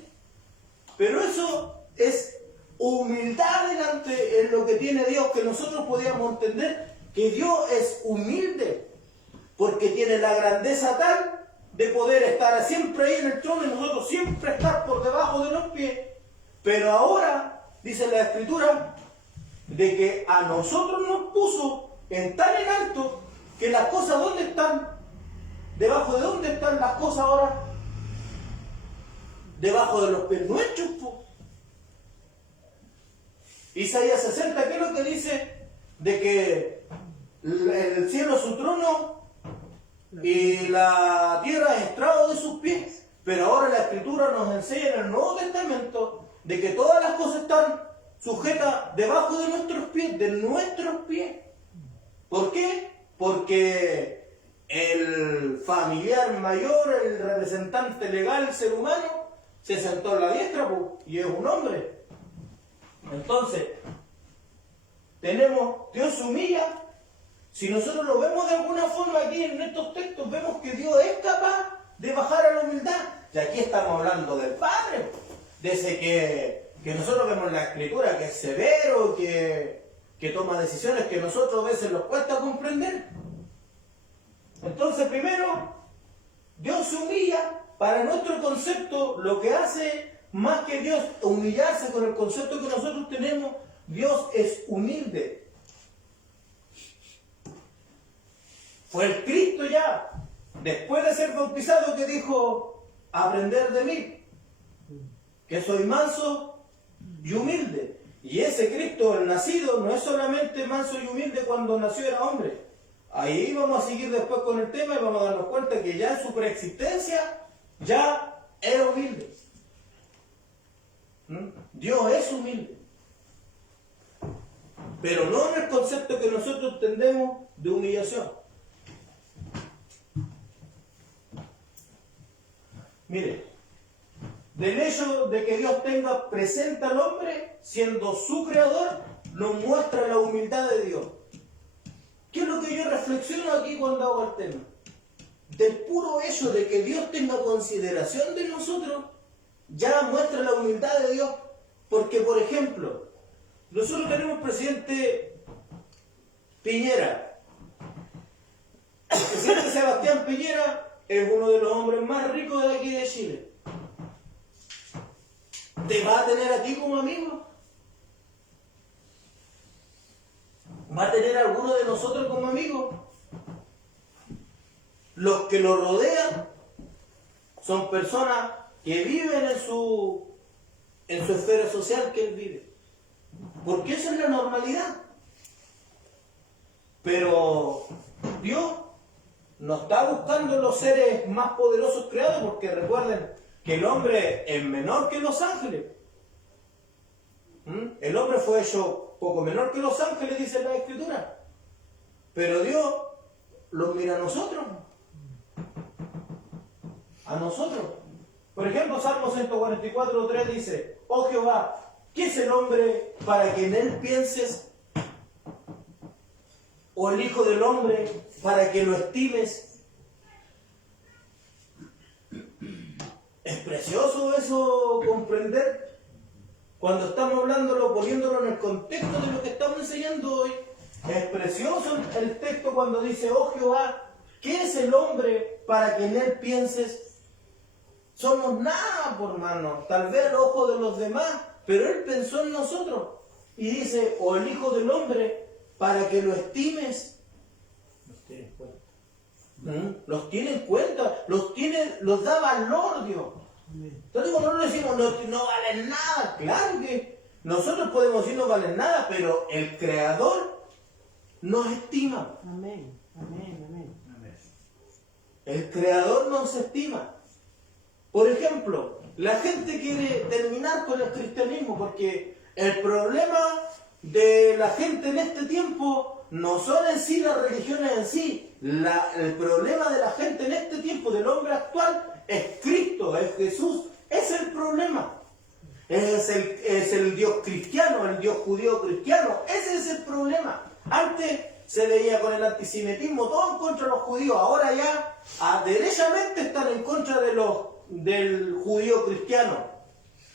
Pero eso es humildad delante en lo que tiene Dios, que nosotros podíamos entender que Dios es humilde, porque tiene la grandeza tal de poder estar siempre ahí en el trono y nosotros siempre estar por debajo de los pies. Pero ahora, dice la Escritura, de que a nosotros nos puso en tan en alto que las cosas, ¿dónde están? ¿Debajo de dónde están las cosas ahora? Debajo de los pies nuestros, po. Isaías 60, ¿qué es lo que dice? De que el cielo es su trono y la tierra es estrado de sus pies. Pero ahora la Escritura nos enseña en el Nuevo Testamento de que todas las cosas están sujetas debajo de nuestros pies, de nuestros pies. ¿Por qué? Porque el familiar mayor, el representante legal, el ser humano, se sentó a la diestra, y es un hombre. Entonces, Dios se humilla. Si nosotros lo vemos de alguna forma aquí en estos textos, vemos que Dios es capaz de bajar a la humildad. Y aquí estamos hablando del Padre, de ese que nosotros vemos en la Escritura, que es severo, que toma decisiones que nosotros a veces nos cuesta comprender. Entonces, primero, Dios se humilla. Para nuestro concepto, lo que hace más que Dios humillarse con el concepto que nosotros tenemos, Dios es humilde. Fue el Cristo ya, después de ser bautizado, que dijo: aprender de mí, que soy manso y humilde. Y ese Cristo, el nacido, no es solamente manso y humilde cuando nació, era hombre. Ahí vamos a seguir después con el tema y vamos a darnos cuenta que ya en su preexistencia ya era humilde. Dios es humilde, pero no en el concepto que nosotros entendemos de humillación. Mire, del hecho de que Dios tenga presente al hombre, siendo su creador, nos muestra la humildad de Dios. ¿Qué es lo que yo reflexiono aquí cuando hago el tema? Del puro hecho de que Dios tenga consideración de nosotros, ya muestra la humildad de Dios. Porque, por ejemplo, nosotros tenemos presidente Piñera. El presidente Sebastián Piñera es uno de los hombres más ricos de aquí de Chile. ¿Te va a tener a ti como amigo? ¿Va a tener a alguno de nosotros como amigo? Los que lo rodean son personas que viven en su esfera social que él vive. Porque esa es la normalidad. Pero Dios no está buscando los seres más poderosos creados, porque recuerden que el hombre es menor que los ángeles. El hombre fue hecho poco menor que los ángeles, dice la Escritura. Pero Dios los mira a nosotros. A nosotros. Por ejemplo, Salmo 144:3 dice: oh Jehová, ¿qué es el hombre para que en él pienses? ¿O el hijo del hombre para que lo estimes? Es precioso eso comprender cuando estamos hablándolo, poniéndolo en el contexto de lo que estamos enseñando hoy. Es precioso el texto cuando dice: oh Jehová, ¿qué es el hombre para que en él pienses? Somos nada, por hermano, tal vez al ojo de los demás, pero él pensó en nosotros. Y dice: o el hijo del hombre para que lo estimes. Los tiene en cuenta. Los tiene en cuenta, los da valor Dios. Entonces cuando no decimos no valen nada, claro que nosotros podemos decir no valen nada, pero el Creador nos estima. Amén, amén, amén. El Creador nos estima. Por ejemplo, la gente quiere terminar con el cristianismo porque el problema de la gente en este tiempo no son en sí las religiones en sí. El problema de la gente en este tiempo, del hombre actual, es Cristo, es Jesús. Ese es el problema. Es el Dios cristiano, el Dios judío cristiano. Ese es el problema. Antes se veía con el antisemitismo todo en contra de los judíos. Ahora ya derechamente están en contra del judío cristiano.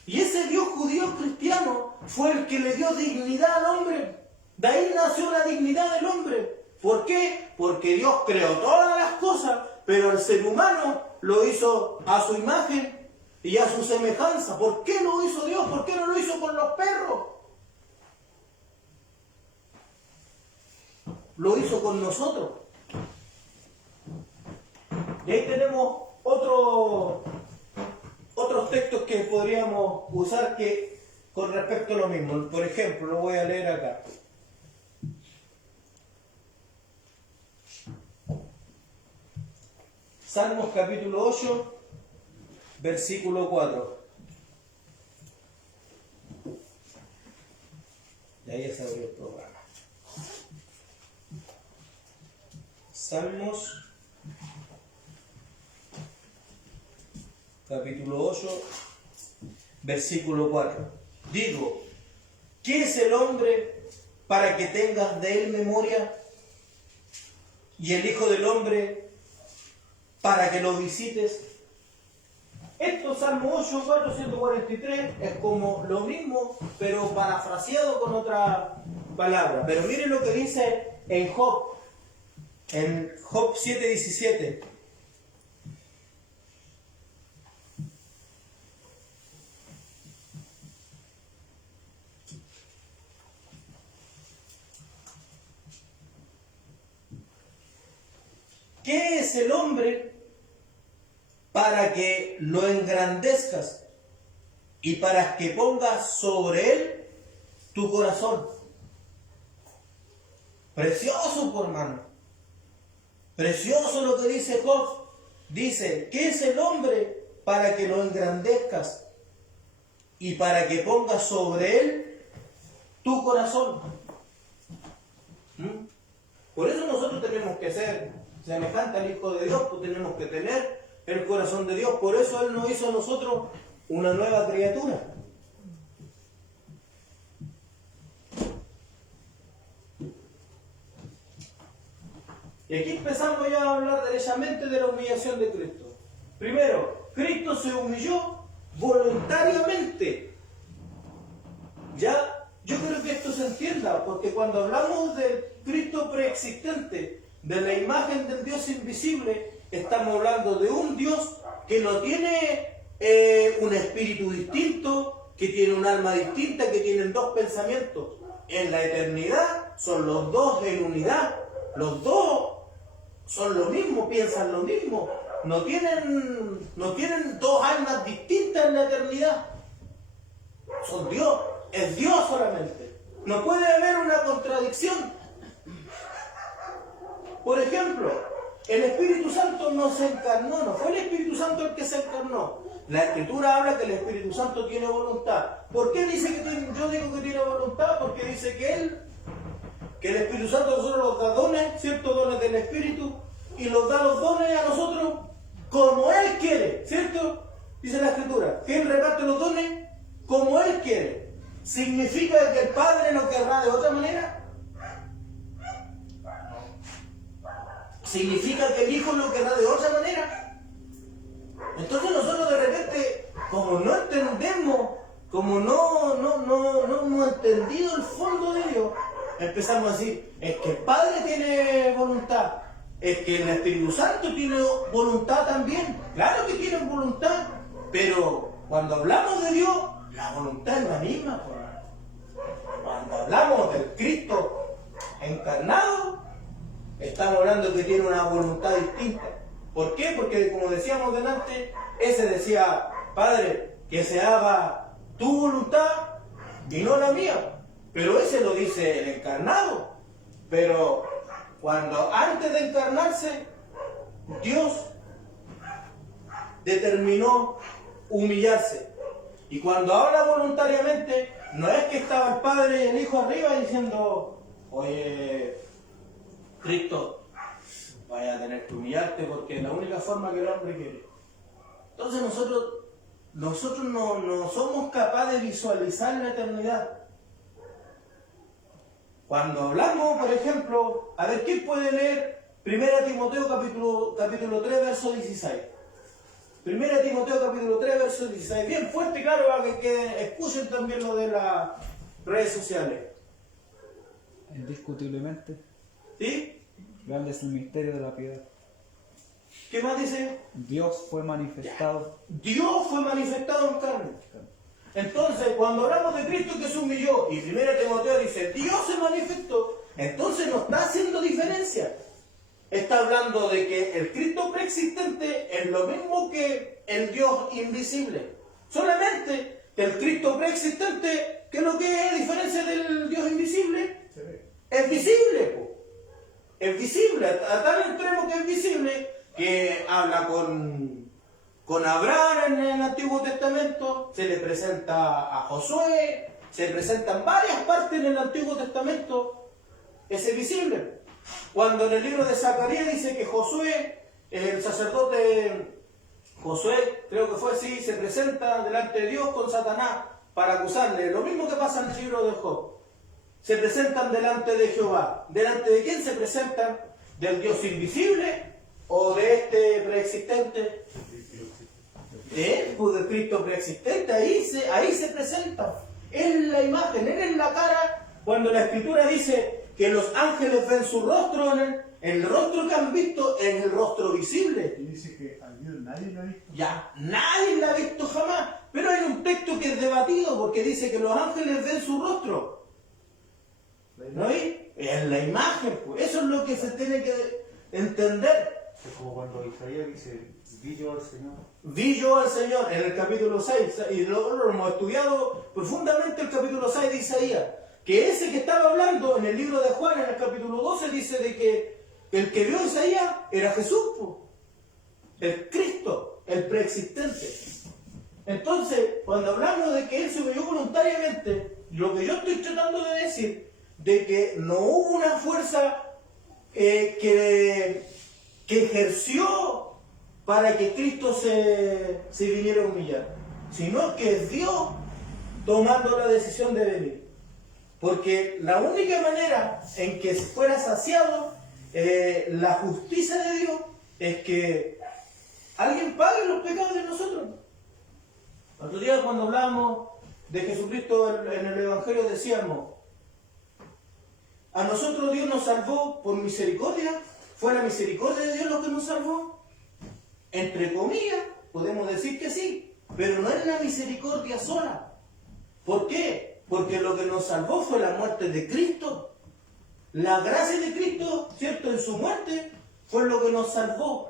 Y ese Dios judío cristiano fue el que le dio dignidad al hombre. De ahí nació la dignidad del hombre. ¿Por qué? Porque Dios creó todas las cosas, pero el ser humano lo hizo a su imagen y a su semejanza. ¿Por qué lo hizo Dios? ¿Por qué no lo hizo con los perros? Lo hizo con nosotros. Y ahí tenemos otros textos que podríamos usar que con respecto a lo mismo. Por ejemplo, lo voy a leer acá. Salmos capítulo 8, versículo 4. Y ahí ya se abrió el programa. Salmos capítulo 8, versículo 4. Digo, ¿qué es el hombre para que tengas de él memoria? Y el Hijo del Hombre para que lo visites. Esto, Salmo 8, 4, 143, es como lo mismo, pero parafraseado con otra palabra. Pero miren lo que dice en Job 7, 17. ¿Qué es el hombre para que lo engrandezcas y para que pongas sobre él tu corazón? Precioso, por hermano. Precioso lo que dice Job. Dice, ¿qué es el hombre para que lo engrandezcas y para que pongas sobre él tu corazón? Por eso nosotros tenemos que ser semejante al Hijo de Dios, pues tenemos que tener el corazón de Dios. Por eso Él nos hizo a nosotros una nueva criatura. Y aquí empezamos ya a hablar derechamente de la humillación de Cristo. Primero, Cristo se humilló voluntariamente. Ya, yo creo que esto se entienda, porque cuando hablamos del Cristo preexistente, de la imagen del Dios invisible, estamos hablando de un Dios que no tiene un espíritu distinto, que tiene un alma distinta, que tienen dos pensamientos. En la eternidad son los dos en unidad. Los dos son lo mismo, piensan lo mismo. No tienen dos almas distintas en la eternidad. Son Dios, es Dios solamente. No puede haber una contradicción. Por ejemplo, el Espíritu Santo no se encarnó, no fue el Espíritu Santo el que se encarnó. La Escritura habla que el Espíritu Santo tiene voluntad. ¿Por qué dice que yo digo que tiene voluntad? Porque dice que el Espíritu Santo a nosotros nos da dones, ciertos dones del Espíritu, y nos da los dones a nosotros como Él quiere, ¿cierto? Dice la Escritura, que Él reparte los dones como Él quiere. ¿Significa que el Padre lo querrá de otra manera? ¿Significa que el Hijo lo querrá de otra manera? Entonces nosotros de repente, como no entendemos, como no hemos entendido el fondo de Dios, empezamos a decir, es que el Padre tiene voluntad, es que el Espíritu Santo tiene voluntad también. Claro que tienen voluntad, pero cuando hablamos de Dios, la voluntad es la misma. Cuando hablamos del Cristo encarnado, estamos hablando que tiene una voluntad distinta. ¿Por qué? Porque como decíamos delante, ese decía, Padre, que se haga tu voluntad y no la mía. Pero ese lo dice el encarnado. Pero cuando antes de encarnarse, Dios determinó humillarse. Y cuando habla voluntariamente, no es que estaba el Padre y el Hijo arriba diciendo, oye, Cristo, vaya a tener que humillarte porque es la única forma que el hombre quiere. Entonces nosotros no somos capaces de visualizar la eternidad. Cuando hablamos, por ejemplo, a ver, ¿quién puede leer 1 Timoteo capítulo 3, verso 16? 1 Timoteo capítulo 3, verso 16. Bien fuerte, claro, para que escuchen también lo de las redes sociales. Indiscutiblemente, ¿Sí? grande es el misterio de la piedad. ¿Qué más dice? Dios fue manifestado. Dios fue manifestado en carne. Entonces, cuando hablamos de Cristo que se humilló, y 1 Timoteo dice, Dios se manifestó, entonces no está haciendo diferencia. Está hablando de que el Cristo preexistente es lo mismo que el Dios invisible. Solamente que el Cristo preexistente, ¿qué es lo que es diferencia del Dios invisible? Se ve. Es visible, po. Es visible, a tal extremo que es visible, que habla con Abraham en el Antiguo Testamento, se le presenta a Josué, se presentan varias partes en el Antiguo Testamento, es visible. Cuando en el libro de Zacarías dice que Josué, el sacerdote Josué, creo que fue así, se presenta delante de Dios con Satanás para acusarle. Lo mismo que pasa en el libro de Job. Se presentan delante de Jehová. ¿Delante de quién se presentan? ¿Del Dios invisible o de este preexistente? De él, pues, de Cristo preexistente. Ahí se presenta. Él es la imagen, Él es la cara. Cuando la Escritura dice que los ángeles ven su rostro, el rostro que han visto es el rostro visible. Y dice que a Dios nadie lo ha visto. Ya, nadie la ha visto jamás. Pero hay un texto que es debatido porque dice que los ángeles ven su rostro. ¿No hay? Es la imagen, pues. Eso es lo que se tiene que entender. Es como cuando Isaías dice, vi yo al Señor. Vi yo al Señor en el capítulo 6, y lo hemos estudiado profundamente el capítulo 6 de Isaías, que ese que estaba hablando en el libro de Juan, en el capítulo 12, dice de que el que vio a Isaías era Jesús, pues. El Cristo, el preexistente. Entonces, cuando hablamos de que Él se humilló voluntariamente, lo que yo estoy tratando de decir, de que no hubo una fuerza que ejerció para que Cristo se viniera a humillar, sino que es Dios tomando la decisión de venir. Porque la única manera en que fuera saciado la justicia de Dios es que alguien pague los pecados de nosotros. Otro día cuando hablamos de Jesucristo en el Evangelio decíamos, a nosotros Dios nos salvó por misericordia. ¿Fue la misericordia de Dios lo que nos salvó? Entre comillas, podemos decir que sí, pero no es la misericordia sola. ¿Por qué? Porque lo que nos salvó fue la muerte de Cristo. La gracia de Cristo, ¿cierto? En su muerte fue lo que nos salvó.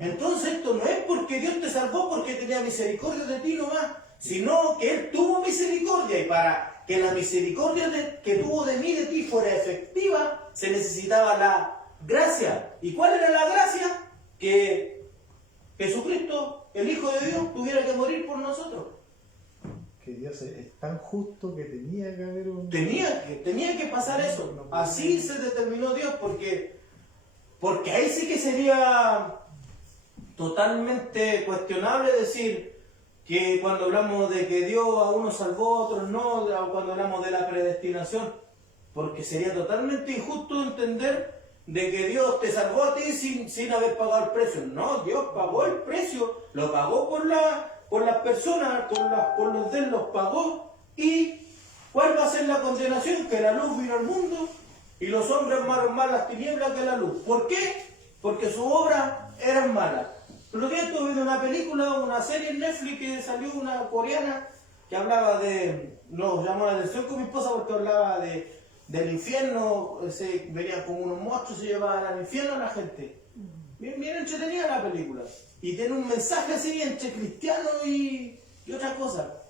Entonces esto no es porque Dios te salvó porque tenía misericordia de ti nomás, sino que Él tuvo misericordia, y para que la misericordia que tuvo de mí, de ti, fuera efectiva, se necesitaba la gracia. ¿Y cuál era la gracia? Que Jesucristo, el Hijo de Dios, tuviera que morir por nosotros. Que Dios es tan justo que tenía que haber un... Tenía que pasar eso. Así se determinó Dios, porque ahí sí que sería totalmente cuestionable decir que cuando hablamos de que Dios a unos salvó, a otros no, cuando hablamos de la predestinación, porque sería totalmente injusto entender de que Dios te salvó a ti sin haber pagado el precio. No, Dios pagó el precio, lo pagó por las personas, por los de él los pagó. ¿Y cuál va a ser la condenación? Que la luz vino al mundo y los hombres amaron más las tinieblas que la luz. ¿Por qué? Porque sus obras eran malas. Pero yo estuve viendo una película, una serie en Netflix que salió, una coreana, que hablaba nos llamó la atención con mi esposa porque hablaba del infierno, venían como unos monstruos, se llevaban al infierno a la gente. Bien entretenida la película. Y tiene un mensaje así entre cristiano y otra cosa.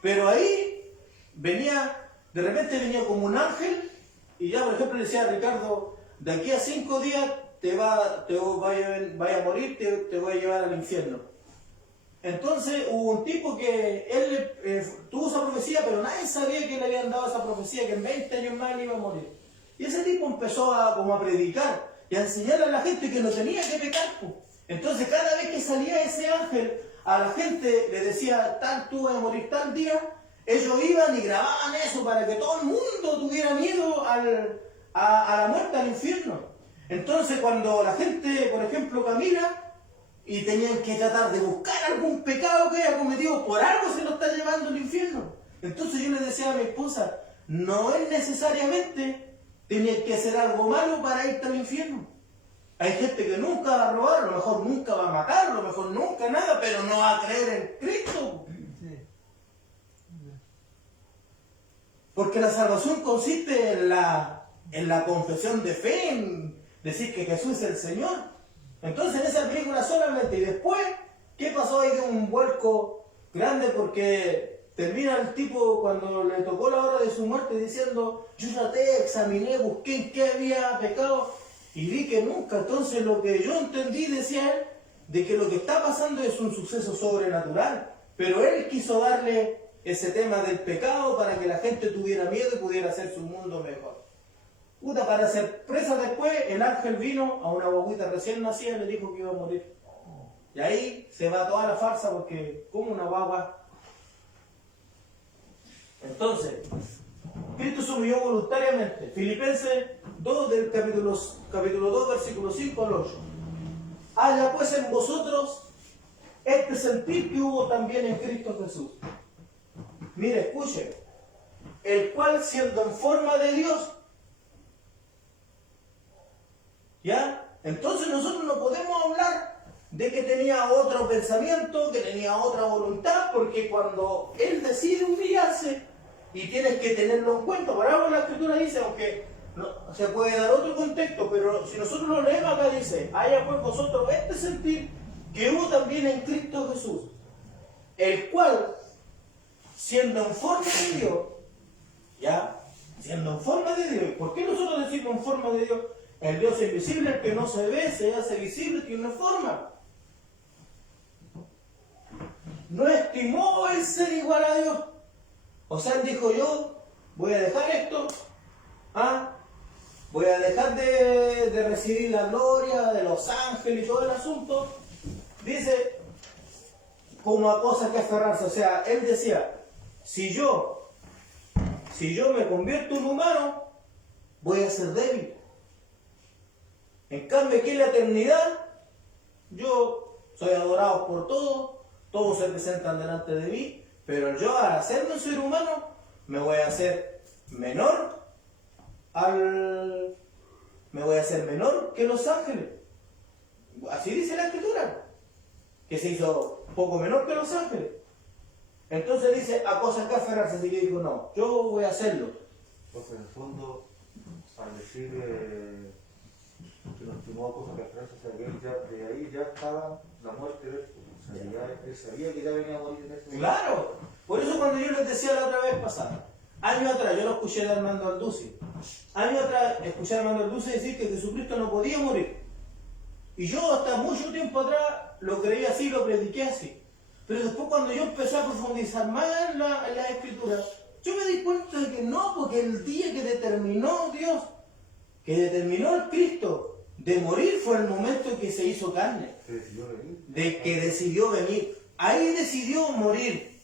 Pero ahí de repente venía como un ángel, y ya por ejemplo le decía a Ricardo, de aquí a 5 días vaya a morir, te voy a llevar al infierno. Entonces hubo un tipo que él tuvo esa profecía, pero nadie sabía que le habían dado esa profecía, que en 20 años más él iba a morir. Y ese tipo empezó como a predicar y a enseñar a la gente que no tenía que pecar, pues. Entonces cada vez que salía ese ángel, a la gente le decía, tal, tú vas a morir tal día, ellos iban y grababan eso para que todo el mundo tuviera miedo a la muerte, al infierno. Entonces cuando la gente, por ejemplo, camina y tenían que tratar de buscar algún pecado que haya cometido, por algo se lo está llevando al infierno. Entonces yo le decía a mi esposa, no es necesariamente tener que hacer algo malo para irte al infierno. Hay gente que nunca va a robar, a lo mejor nunca va a matar, a lo mejor nunca nada, pero no va a creer en Cristo. Porque la salvación consiste en la confesión de fe, en decir que Jesús es el Señor. Entonces en esa película solamente, y después, ¿qué pasó ahí de un vuelco grande? Porque termina el tipo cuando le tocó la hora de su muerte diciendo, yo traté, examiné, busqué en qué había pecado y vi que nunca. Entonces lo que yo entendí, decía él, de que lo que está pasando es un suceso sobrenatural, pero él quiso darle ese tema del pecado para que la gente tuviera miedo y pudiera hacer su mundo mejor. Puta, para sorpresa después, el ángel vino a una guaguita recién nacida y le dijo que iba a morir. Y ahí se va toda la farsa porque, como una guagua. Entonces, Cristo se humilló voluntariamente. Filipenses 2, del capítulo 2, versículo 5 al 8. Haya pues en vosotros este sentir que hubo también en Cristo Jesús. Mire, escuche, el cual siendo en forma de Dios, ¿ya? Entonces nosotros no podemos hablar de que tenía otro pensamiento, que tenía otra voluntad, porque cuando Él decide humillarse, y tienes que tenerlo en cuenta, por algo la Escritura dice, aunque no, se puede dar otro contexto, pero si nosotros lo leemos acá dice, haya pues vosotros este sentir que hubo también en Cristo Jesús, el cual, siendo en forma de Dios, ¿ya? Siendo en forma de Dios. ¿Por qué nosotros decimos en forma de Dios? El Dios invisible, el que no se ve, se hace visible, tiene una forma. No estimó el ser igual a Dios. O sea, él dijo, yo voy a dejar esto, voy a dejar de recibir la gloria de los ángeles y todo el asunto. Dice, como a cosas que aferrarse. O sea, él decía, si yo me convierto en humano, voy a ser débil. En cambio, aquí en la eternidad, yo soy adorado por todos se presentan delante de mí, pero yo al hacerme un ser humano, me voy a hacer menor que los ángeles. Así dice la Escritura, que se hizo poco menor que los ángeles. Entonces dice, a cosas que aferrarse, así que dijo, no, yo voy a hacerlo. Entonces, en el fondo, al decir que nos estimó a cosas que aferrarse, o sea, que él ya, de ahí ya estaba la muerte de él. O sea, ya él sabía que ya venía a morir en ese momento. Claro, por eso cuando yo les decía la otra vez pasada, años atrás, yo lo escuché de Armando Alducci, años atrás escuché a Armando Alducci decir que Jesucristo no podía morir. Y yo hasta mucho tiempo atrás lo creía así, lo prediqué así. Pero después cuando yo empecé a profundizar más en la Escritura, yo me di cuenta de que no, porque el día que determinó Dios, que determinó el Cristo de morir fue el momento en que se hizo carne. ¿Que decidió venir? De que decidió venir. Ahí decidió morir.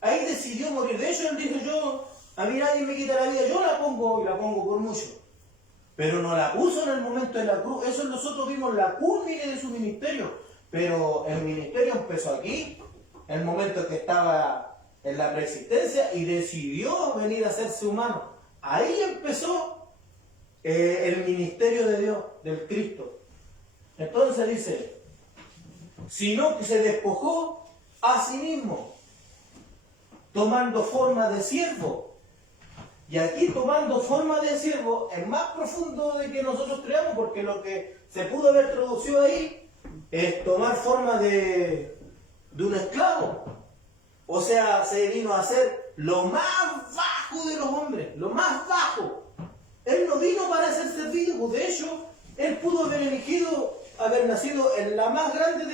Ahí decidió morir. De hecho, él dijo, a mí nadie me quita la vida, yo la pongo y la pongo por mucho. Pero no la puso en el momento de la cruz. Eso nosotros vimos la culmine de su ministerio. Pero el ministerio empezó aquí, el momento que estaba en la preexistencia, y decidió venir a hacerse humano. Ahí empezó el ministerio de Dios, del Cristo. Entonces dice, sino que se despojó a sí mismo, tomando forma de siervo. Y aquí tomando forma de siervo es más profundo de que nosotros creamos, porque lo que se pudo haber traducido ahí es tomar forma de un esclavo. O sea, se vino a ser lo más bajo de los hombres, lo más bajo. Él no vino para ser servido, pues de hecho, él pudo haber nacido en la más grande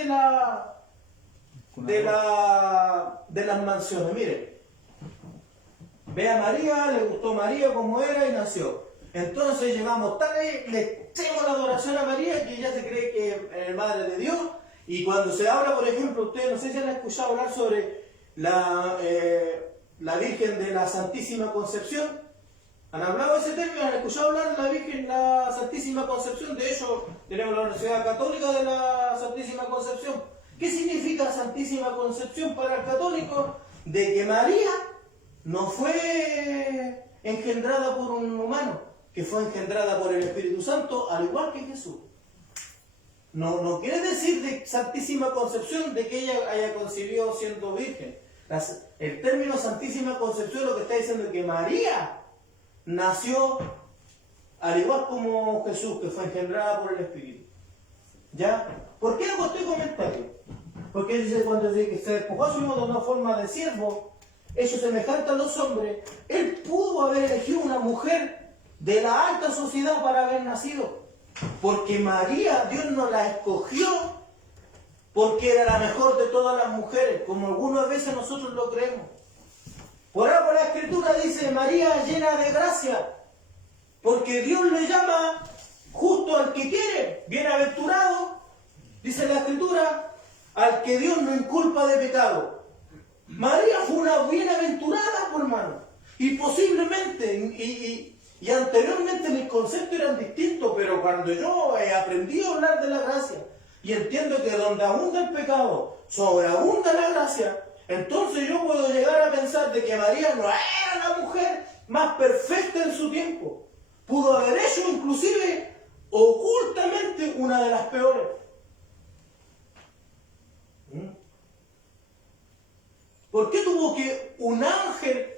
de las mansiones. Miren, ve a María, le gustó María como era y nació. Entonces llegamos tarde, le echamos la adoración a María, que ya se cree que es madre de Dios. Y cuando se habla, por ejemplo, ustedes no sé si han escuchado hablar sobre la Virgen de la Santísima Concepción. ¿Han hablado de ese término? ¿Han escuchado hablar de la Virgen, la Santísima Concepción? De hecho, tenemos la Universidad Católica de la Santísima Concepción. ¿Qué significa Santísima Concepción para el católico? De que María no fue engendrada por un humano, que fue engendrada por el Espíritu Santo, al igual que Jesús. No quiere decir de Santísima Concepción de que ella haya concebido siendo virgen. El término Santísima Concepción lo que está diciendo es que María nació al igual como Jesús, que fue engendrada por el Espíritu. ¿Ya? ¿Por qué hago este comentario? Porque dice cuando dice que se despojó a su hijo de una forma de siervo, hecho semejante a los hombres, él pudo haber elegido una mujer de la alta sociedad para haber nacido. Porque María, Dios no la escogió porque era la mejor de todas las mujeres, como algunas veces nosotros lo creemos. Por algo la Escritura dice, María llena de gracia, porque Dios le llama justo al que quiere, bienaventurado, dice la Escritura, al que Dios no inculpa de pecado. María fue una bienaventurada, por hermano, y posiblemente, y anteriormente mis conceptos eran distintos, pero cuando yo he aprendido a hablar de la gracia, y entiendo que donde abunda el pecado, sobreabunda la gracia, entonces yo puedo llegar a pensar de que María no era la mujer más perfecta en su tiempo. Pudo haber hecho inclusive ocultamente una de las peores. ¿Por qué tuvo que un ángel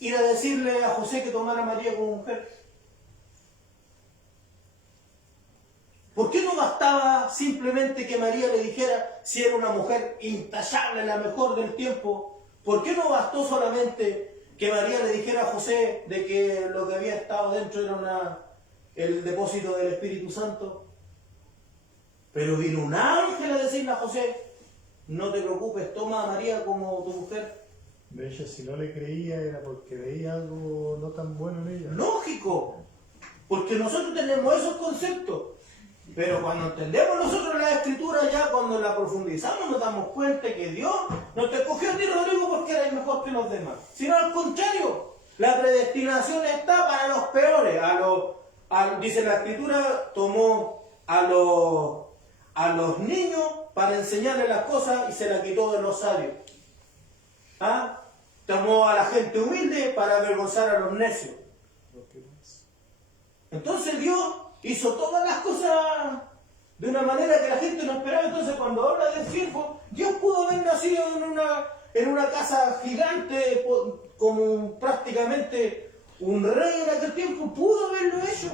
ir a decirle a José que tomara a María como mujer? ¿Por qué no bastaba simplemente que María le dijera si era una mujer intachable, la mejor del tiempo? ¿Por qué no bastó solamente que María le dijera a José de que lo que había estado dentro era el depósito del Espíritu Santo? Pero vino un ángel a decirle a José, no te preocupes, toma a María como tu mujer. De hecho, si no le creía era porque veía algo no tan bueno en ella. Lógico, porque nosotros tenemos esos conceptos. Pero cuando entendemos nosotros la Escritura, ya cuando la profundizamos nos damos cuenta que Dios no te escogió a ti, Rodrigo, porque eres mejor que los demás. Sino al contrario, la predestinación está para los peores. Dice la Escritura, tomó a los niños para enseñarles las cosas y se las quitó de los sabios. Tomó a la gente humilde para avergonzar a los necios. Entonces Dios hizo todas las cosas de una manera que la gente no esperaba. Entonces cuando habla del siervo, Dios pudo haber nacido en una casa gigante, como prácticamente un rey en aquel tiempo, pudo haberlo hecho.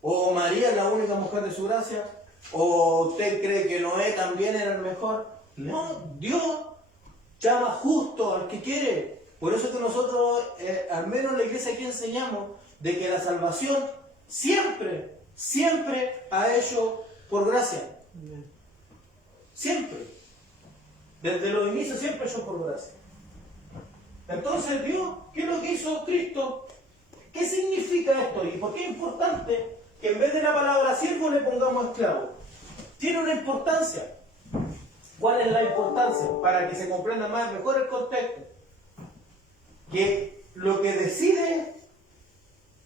O María es la única mujer de su gracia, o usted cree que Noé también era el mejor. No, Dios llama justo al que quiere. Por eso que nosotros, al menos en la iglesia aquí enseñamos, de que la salvación siempre ha hecho por gracia. Siempre. Desde los inicios siempre ha hecho por gracia. Entonces Dios, ¿qué es lo que hizo Cristo? ¿Qué significa esto? ¿Y por qué es importante que en vez de la palabra siervo le pongamos esclavo? Tiene una importancia. ¿Cuál es la importancia? Para que se comprenda más mejor el contexto. Que lo que decide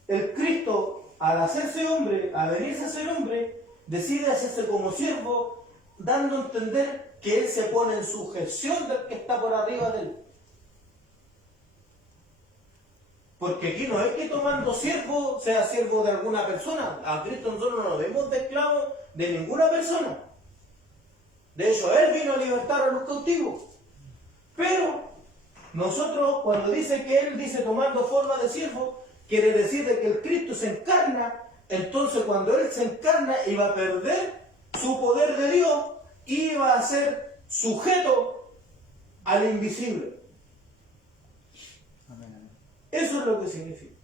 el Cristo al hacerse hombre, al venirse a ser hombre, decide hacerse como siervo, dando a entender que Él se pone en sujeción del que está por arriba de Él. Porque aquí no es que tomando siervo sea siervo de alguna persona. A Cristo nosotros no nos vemos de esclavos de ninguna persona. De hecho, Él vino a libertar a los cautivos. Pero nosotros, cuando dice que Él dice tomando forma de siervo, quiere decir de que el Cristo se encarna. Entonces cuando Él se encarna iba a perder su poder de Dios, iba a ser sujeto al invisible. Eso es lo que significa.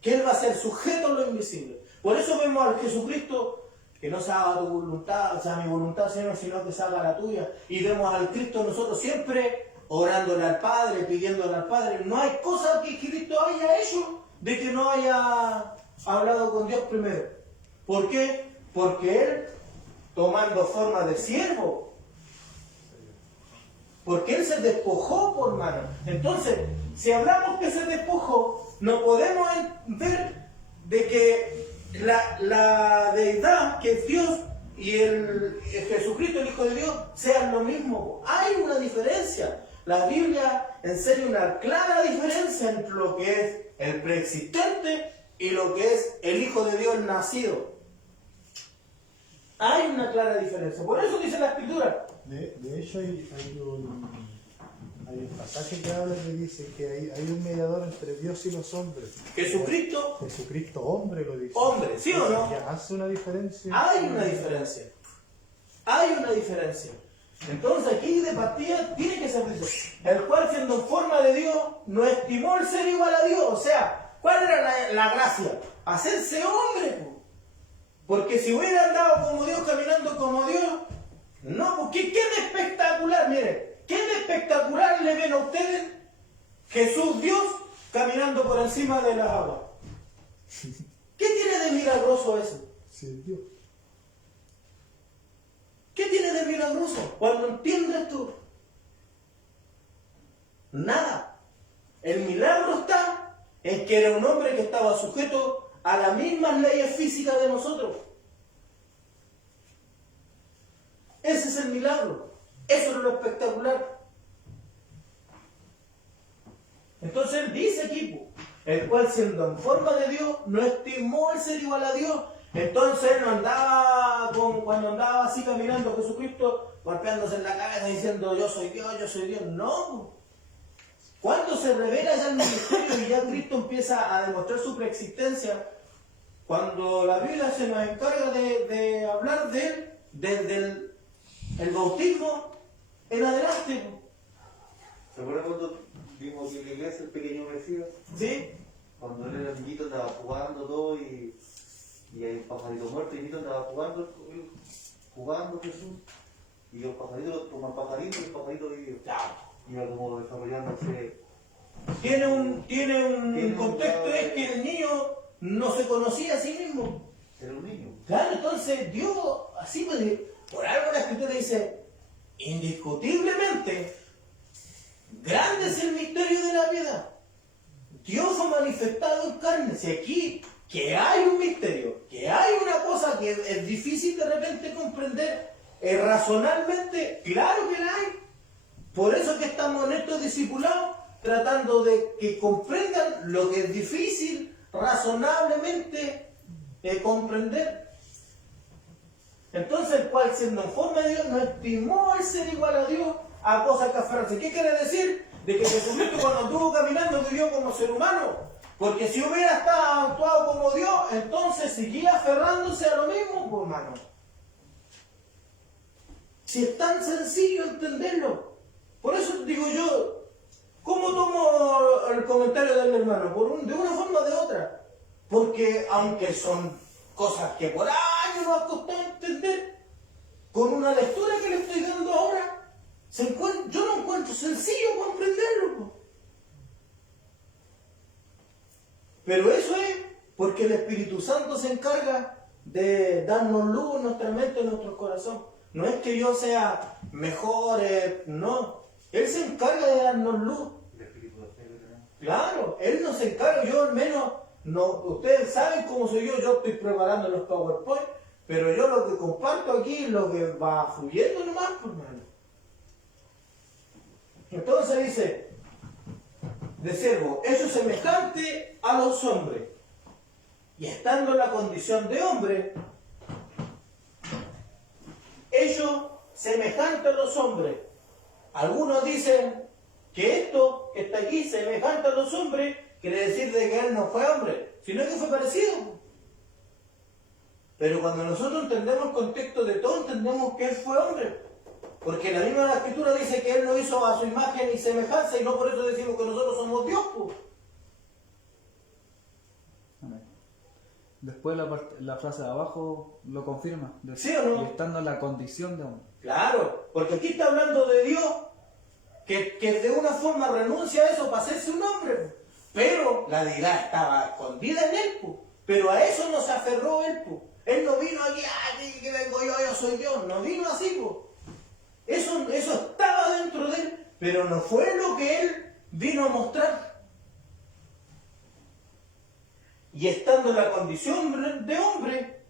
Que Él va a ser sujeto a lo invisible. Por eso vemos al Jesucristo, que no se haga tu voluntad, o sea, mi voluntad, Señor, sino que se haga la tuya. Y vemos al Cristo nosotros siempre orándole al Padre, pidiéndole al Padre. No hay cosa que Cristo haya hecho de que no haya hablado con Dios primero. ¿Por qué? Porque Él, tomando forma de siervo, porque Él se despojó, por mano. Entonces, si hablamos que se despojó, no podemos ver de que la deidad, que es Dios, y el Jesucristo, el Hijo de Dios, sean lo mismo. Hay una diferencia. La Biblia enseña una clara diferencia entre lo que es el preexistente y lo que es el Hijo de Dios nacido. Hay una clara diferencia. Por eso dice la Escritura. De hecho, hay un pasaje que habla que dice que hay un mediador entre Dios y los hombres. Jesucristo, Jesucristo hombre lo dice. hombre, ¿sí o no? Que hace una diferencia. Hay una diferencia. Hay una diferencia. Entonces aquí de partida tiene que ser eso. El cual, siendo en forma de Dios, no estimó el ser igual a Dios. O sea, ¿cuál era la gracia? Hacerse hombre, po. Porque si hubiera andado como Dios, caminando como Dios, no, porque ¿qué de espectacular? Mire, ¿qué de espectacular le ven a ustedes Jesús Dios caminando por encima de las aguas? ¿Qué tiene de milagroso eso? Sí, Dios. ¿Qué tiene de milagroso? Cuando entiendes tú, nada. El milagro está en que era un hombre que estaba sujeto a las mismas leyes físicas de nosotros. Ese es el milagro. Eso es lo espectacular. Entonces él dice aquí, el cual siendo en forma de Dios, no estimó el ser igual a Dios. Entonces no andaba cuando andaba así caminando Jesucristo, golpeándose en la cabeza diciendo yo soy Dios, yo soy Dios. No. Cuando se revela ya el ministerio y ya Cristo empieza a demostrar su preexistencia, cuando la Biblia se nos encarga de hablar de él, desde el bautismo en adelante. ¿Se acuerdan cuando vimos que en la iglesia el pequeño Mesías? ¿Sí? Cuando él era niñito andaba jugando todo y hay un pajarito muerto y el niñito andaba jugando Jesús. Y los pajaritos toman pajarito y el pajarito vivió. Iba como desarrollándose. Tiene un contexto, es que el niño no se conocía a sí mismo. Era un niño. Claro, entonces Dios, así pues, por algo la Escritura dice, indiscutiblemente, grande es el misterio de la vida. Dios fue manifestado en carne. Si aquí, que hay un misterio, que hay una cosa que es difícil de repente comprender razonalmente, claro que la hay. Por eso que estamos en estos discipulados, tratando de que comprendan lo que es difícil razonablemente comprender. Entonces el cual siendo en forma de Dios no estimó el ser igual a Dios a cosas que aferrarse. ¿Qué quiere decir? De que Jesucristo cuando estuvo caminando vivió como ser humano. Porque si hubiera estado actuado como Dios, entonces seguía aferrándose a lo mismo, pues, hermano. Si es tan sencillo entenderlo. Por eso digo yo, ¿cómo tomo el comentario del hermano? De una forma o de otra. Porque aunque son cosas que por años nos ha costado entender, con una lectura que le estoy dando ahora, yo no encuentro sencillo comprenderlo. Po. Pero eso es porque el Espíritu Santo se encarga de darnos luz en nuestra mente, en nuestro corazón. No es que yo sea mejor, no. Él se encarga de darnos luz. Claro, Él nos encarga, yo al menos, no, ustedes saben cómo soy yo estoy preparando los PowerPoint, pero yo lo que comparto aquí es lo que va fluyendo nomás, pues, hermano. Entonces dice, de siervo, eso es semejante a los hombres, y estando en la condición de hombre, ellos semejante a los hombres. Algunos dicen que esto que está aquí, semejante a los hombres, quiere decir de que él no fue hombre, sino que fue parecido. Pero cuando nosotros entendemos el contexto de todo, entendemos que él fue hombre. Porque la misma Escritura dice que él lo hizo a su imagen y semejanza, y no por eso decimos que nosotros somos Dios. Pues. Amén. Después la frase de abajo lo confirma. ¿Sí o no? Y estando en la condición de hombre. Claro, porque aquí está hablando de Dios que de una forma renuncia a eso para hacerse un hombre. Pero la deidad estaba escondida en él. Pero a eso no se aferró él. Él no vino aquí, que vengo yo soy Dios. No vino así. Eso estaba dentro de él, pero no fue lo que él vino a mostrar. Y estando en la condición de hombre,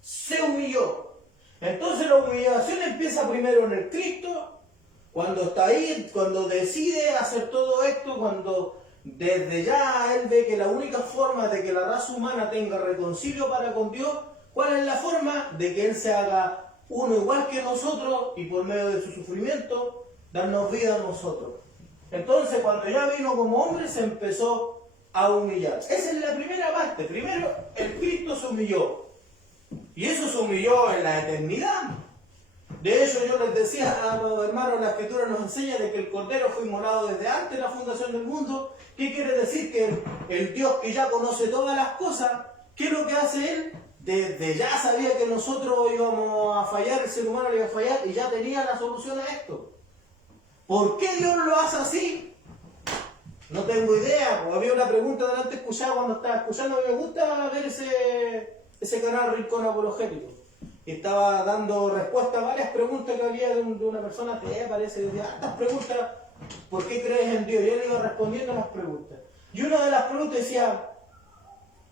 se humilló. Entonces la humillación empieza primero en el Cristo, cuando está ahí, cuando decide hacer todo esto, cuando desde ya él ve que la única forma de que la raza humana tenga reconcilio para con Dios, ¿cuál es la forma? De que él se haga uno igual que nosotros y por medio de su sufrimiento darnos vida a nosotros. Entonces cuando ya vino como hombre se empezó a humillar. Esa es la primera parte. Primero el Cristo se humilló. Y eso se humilló en la eternidad. De hecho yo les decía a los hermanos, la Escritura nos enseña de que el Cordero fue inmolado desde antes de la fundación del mundo. ¿Qué quiere decir? Que el Dios que ya conoce todas las cosas, ¿qué es lo que hace Él? Desde ya sabía que nosotros íbamos a fallar, el ser humano le iba a fallar y ya tenía la solución a esto. ¿Por qué Dios lo hace así? No tengo idea. Había una pregunta delante escuchada cuando estaba escuchando. A mí me gusta ver ese canal Rincón Apologético. Y estaba dando respuesta a varias preguntas que había de una persona que parece decía, estas preguntas, ¿por qué crees en Dios? Y él iba respondiendo a las preguntas. Y una de las preguntas decía,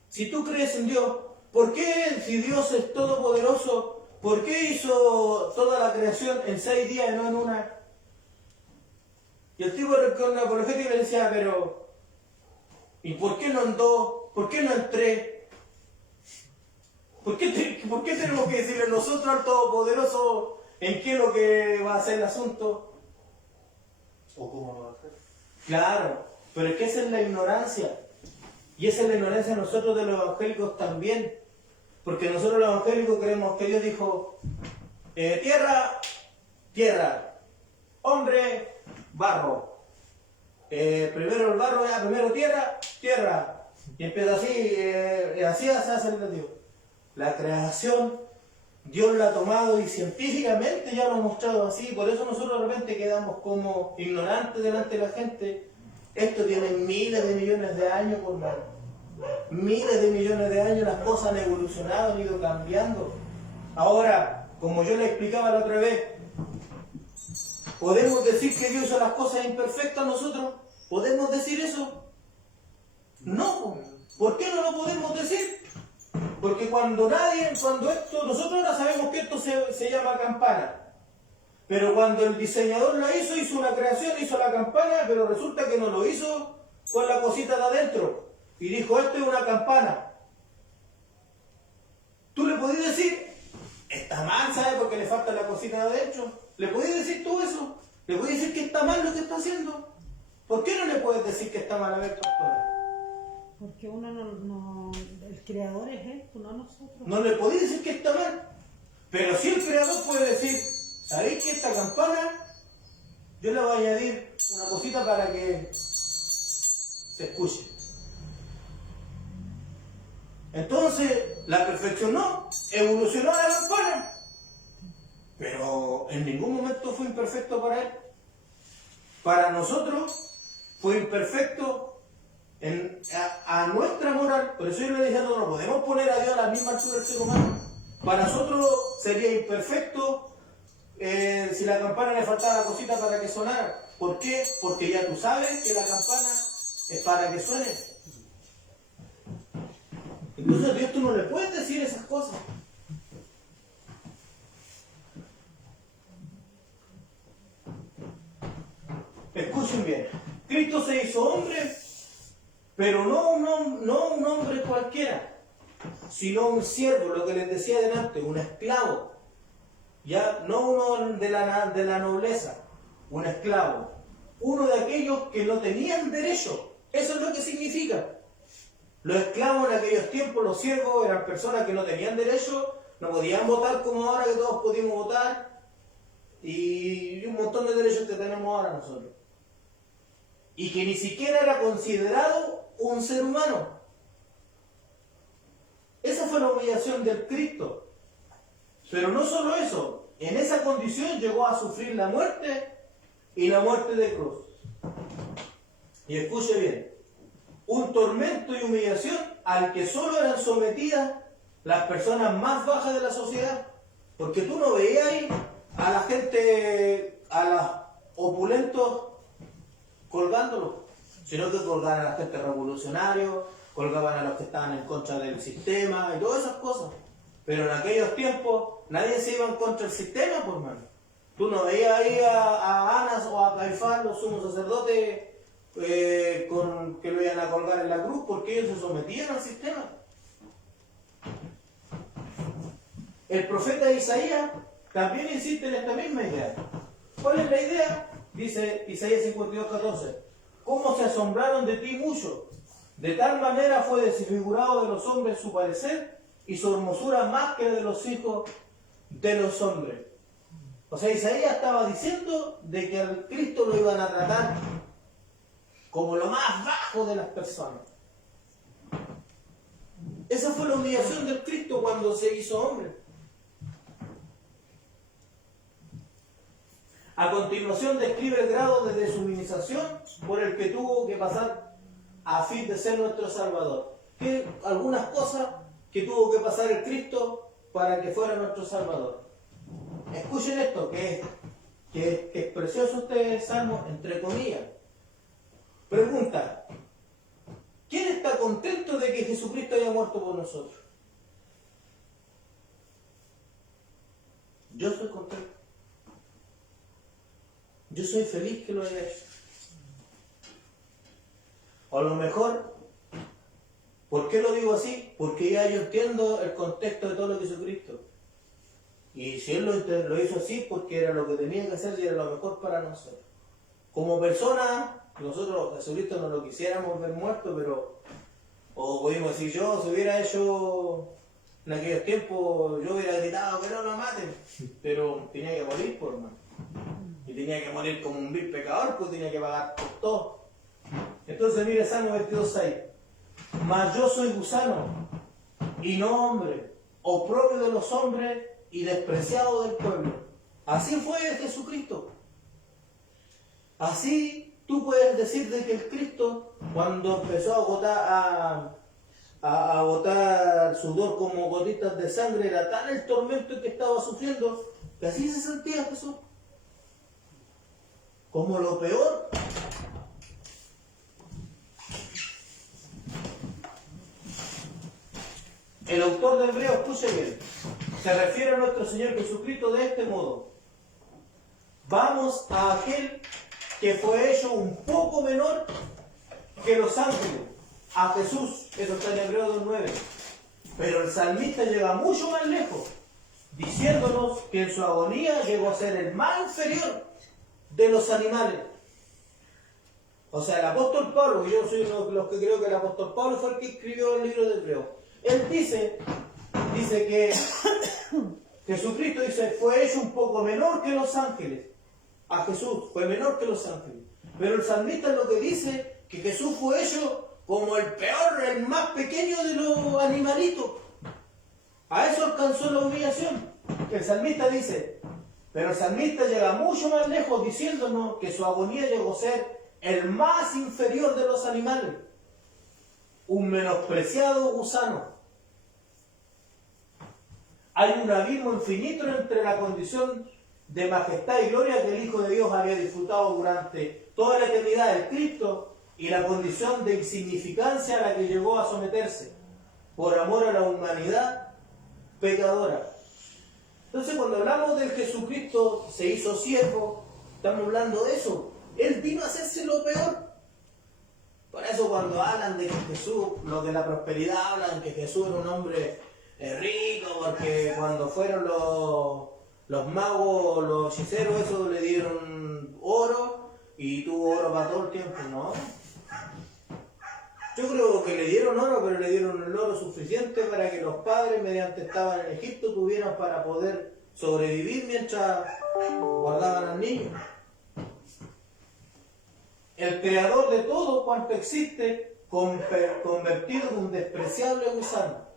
si tú crees en Dios, ¿por qué, si Dios es todopoderoso, por qué hizo toda la creación en 6 días y no en una? Y el tipo con la apologética le decía, pero, ¿y por qué no en 2? ¿Por qué no en 3? ¿Por qué tenemos que decirle nosotros al Todopoderoso en qué es lo que va a ser el asunto? ¿O cómo lo va a hacer? Claro, pero es que esa es la ignorancia. Y esa es la ignorancia de nosotros de los evangélicos también. Porque nosotros los evangélicos creemos que Dios dijo, tierra, tierra, hombre, barro. Primero el barro, primero tierra, tierra. Y empieza así se hace el Dios. La creación, Dios la ha tomado y científicamente ya lo ha mostrado así. Por eso nosotros de repente quedamos como ignorantes delante de la gente. Esto tiene miles de millones de años, por mano. Miles de millones de años, las cosas han evolucionado, han ido cambiando. Ahora, como yo le explicaba la otra vez, ¿podemos decir que Dios hizo las cosas imperfectas nosotros? ¿Podemos decir eso? No. ¿Por qué no lo podemos decir? Porque cuando esto, nosotros ahora sabemos que esto se llama campana. Pero cuando el diseñador la hizo una creación, hizo la campana, pero resulta que no lo hizo con la cosita de adentro. Y dijo, esto es una campana. Tú le podías decir, está mal, ¿sabes? Porque le falta la cosita de adentro. ¿Le podías decir tú eso? ¿Le podías decir que está mal lo que está haciendo? ¿Por qué no le puedes decir que está mal a ver, pastor? Porque uno no, el creador es él, no nosotros. No le podéis decir que está mal. Pero si el creador puede decir, ¿sabéis que esta campana yo le voy a añadir una cosita para que se escuche? Entonces la perfeccionó, evolucionó la campana, pero en ningún momento fue imperfecto para él. Para nosotros fue imperfecto a nuestra moral. Por eso yo le dije, no podemos poner a Dios a la misma altura del ser humano. Para nosotros sería imperfecto si la campana le faltaba la cosita para que sonara. ¿Por qué? Porque ya tú sabes que la campana es para que suene. Entonces a Dios tú no le puedes decir esas cosas. Escuchen bien, Cristo se hizo hombre, pero no un hombre cualquiera, sino un siervo, lo que les decía delante, un esclavo. Ya no uno de la nobleza, un esclavo. Uno de aquellos que no tenían derecho. Eso es lo que significa. Los esclavos en aquellos tiempos, los siervos, eran personas que no tenían derecho, no podían votar como ahora que todos podíamos votar, y un montón de derechos que tenemos ahora nosotros. Y que ni siquiera era considerado un ser humano. Esa fue la humillación del Cristo. Pero no solo eso, en esa condición llegó a sufrir la muerte y la muerte de cruz. Y escuche bien, un tormento y humillación al que solo eran sometidas las personas más bajas de la sociedad. Porque tú no veías ahí a la gente, a los opulentos colgándolos, sino que colgaban a la gente revolucionaria, colgaban a los que estaban en contra del sistema y todas esas cosas. Pero en aquellos tiempos nadie se iba en contra del sistema, por mano. Tú no veías ahí a Anas o a Caifás, los sumos sacerdotes, que lo iban a colgar en la cruz, porque ellos se sometían al sistema. El profeta Isaías también insiste en esta misma idea. ¿Cuál es la idea? Dice Isaías 52:14. ¿Cómo se asombraron de ti mucho? De tal manera fue desfigurado de los hombres su parecer, y su hermosura más que de los hijos de los hombres. O sea, Isaías estaba diciendo de que al Cristo lo iban a tratar como lo más bajo de las personas. Esa fue la humillación del Cristo cuando se hizo hombre. A continuación describe el grado de deshumanización por el que tuvo que pasar a fin de ser nuestro Salvador. Que algunas cosas que tuvo que pasar el Cristo para que fuera nuestro Salvador. Escuchen esto, que es precioso este salmo, entre comillas. Pregunta: ¿quién está contento de que Jesucristo haya muerto por nosotros? Yo estoy contento. Yo soy feliz que lo haya hecho. O a lo mejor, ¿por qué lo digo así? Porque ya yo entiendo el contexto de todo lo que hizo Cristo. Y si Él lo hizo así, porque era lo que tenía que hacer y era lo mejor para nosotros. Como persona, nosotros, Jesucristo, no lo quisiéramos ver muerto, pero, o podemos decir, yo, si hubiera hecho en aquellos tiempos, yo hubiera gritado que no lo maten, pero tenía que morir, por hermano. Y tenía que morir como un vil pecador, pues tenía que pagar por todo. Entonces, mire, Salmo 22:6. Mas yo soy gusano, y no hombre, oprobio de los hombres y despreciado del pueblo. Así fue Jesucristo. Así tú puedes decir de que el Cristo, cuando empezó a botar sudor como gotitas de sangre, era tan el tormento que estaba sufriendo, que así se sentía Jesús. Como lo peor. El autor de Hebreos, escuche bien, se refiere a nuestro Señor Jesucristo de este modo: vamos a aquel que fue hecho un poco menor que los ángeles, a Jesús. Eso está en Hebreos 2:9. Pero el salmista llega mucho más lejos, diciéndonos que en su agonía llegó a ser el más inferior de los animales. O sea, el apóstol Pablo, que yo soy uno de los que creo que el apóstol Pablo fue el que escribió el libro de Hebreos. Él dice que Jesucristo fue hecho un poco menor que los ángeles. A Jesús fue menor que los ángeles. Pero el salmista lo que dice, que Jesús fue hecho como el peor, el más pequeño de los animalitos. A eso alcanzó la humillación. El salmista dice, pero el salmista llega mucho más lejos diciéndonos que su agonía llegó a ser el más inferior de los animales. Un menospreciado gusano. Hay un abismo infinito entre la condición de majestad y gloria que el Hijo de Dios había disfrutado durante toda la eternidad del Cristo y la condición de insignificancia a la que llegó a someterse por amor a la humanidad pecadora. Entonces, cuando hablamos del Jesucristo se hizo siervo, estamos hablando de eso. Él vino a hacerse lo peor. Por eso cuando hablan de que Jesús, los de la prosperidad hablan que Jesús era un hombre rico, porque cuando fueron los magos, los hechiceros, eso le dieron oro y tuvo oro para todo el tiempo, ¿no? Yo creo que le dieron oro, pero le dieron el oro suficiente para que los padres, mediante estaban en Egipto, tuvieran para poder sobrevivir mientras guardaban al niño. El creador de todo cuanto existe, convertido en un despreciable gusano.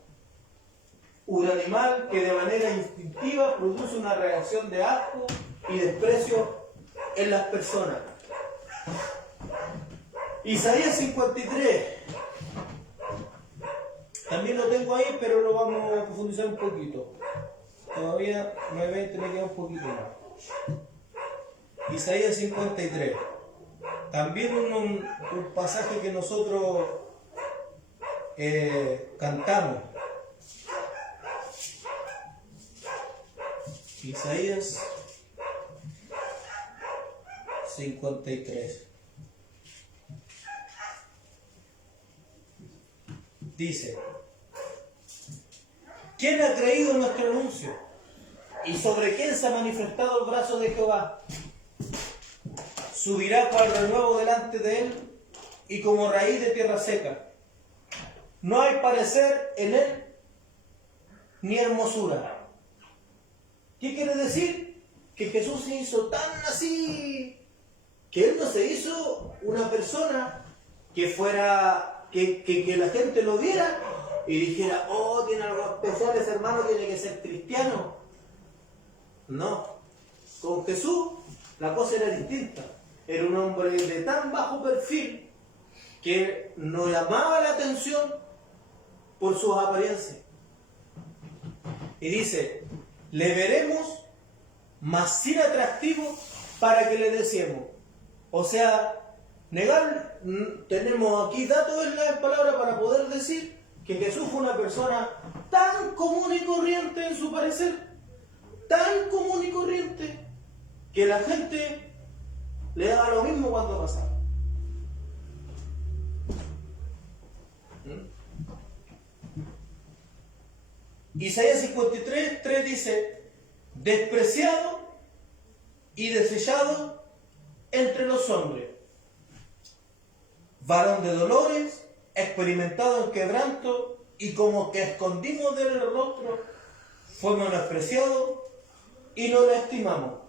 Un animal que de manera instintiva produce una reacción de asco y desprecio en las personas. Isaías 53. También lo tengo ahí, pero lo vamos a profundizar un poquito. Todavía 9:20 me queda un poquito más. Isaías 53. También un pasaje que nosotros cantamos. Isaías 53. Dice: ¿quién ha creído nuestro anuncio? ¿Y sobre quién se ha manifestado el brazo de Jehová? Subirá cual renuevo delante de él y como raíz de tierra seca. No hay parecer en él ni hermosura. ¿Qué quiere decir? Que Jesús se hizo tan así, que él no se hizo una persona que fuera, que la gente lo viera y dijera, oh, tiene algo especial ese hermano, tiene que ser cristiano. No, con Jesús la cosa era distinta. Era un hombre de tan bajo perfil que no llamaba la atención por sus apariencias. Y dice, le veremos, mas sin atractivo, para que le deseemos. O sea, tenemos aquí datos en la palabra para poder decir que Jesús fue una persona tan común y corriente en su parecer, tan común y corriente, que la gente le daba lo mismo cuando pasaba. Isaías 53:3 dice, despreciado y desechado entre los hombres, varón de dolores, experimentado en quebranto, y como que escondimos de él el rostro, fue menospreciado y no lo estimamos.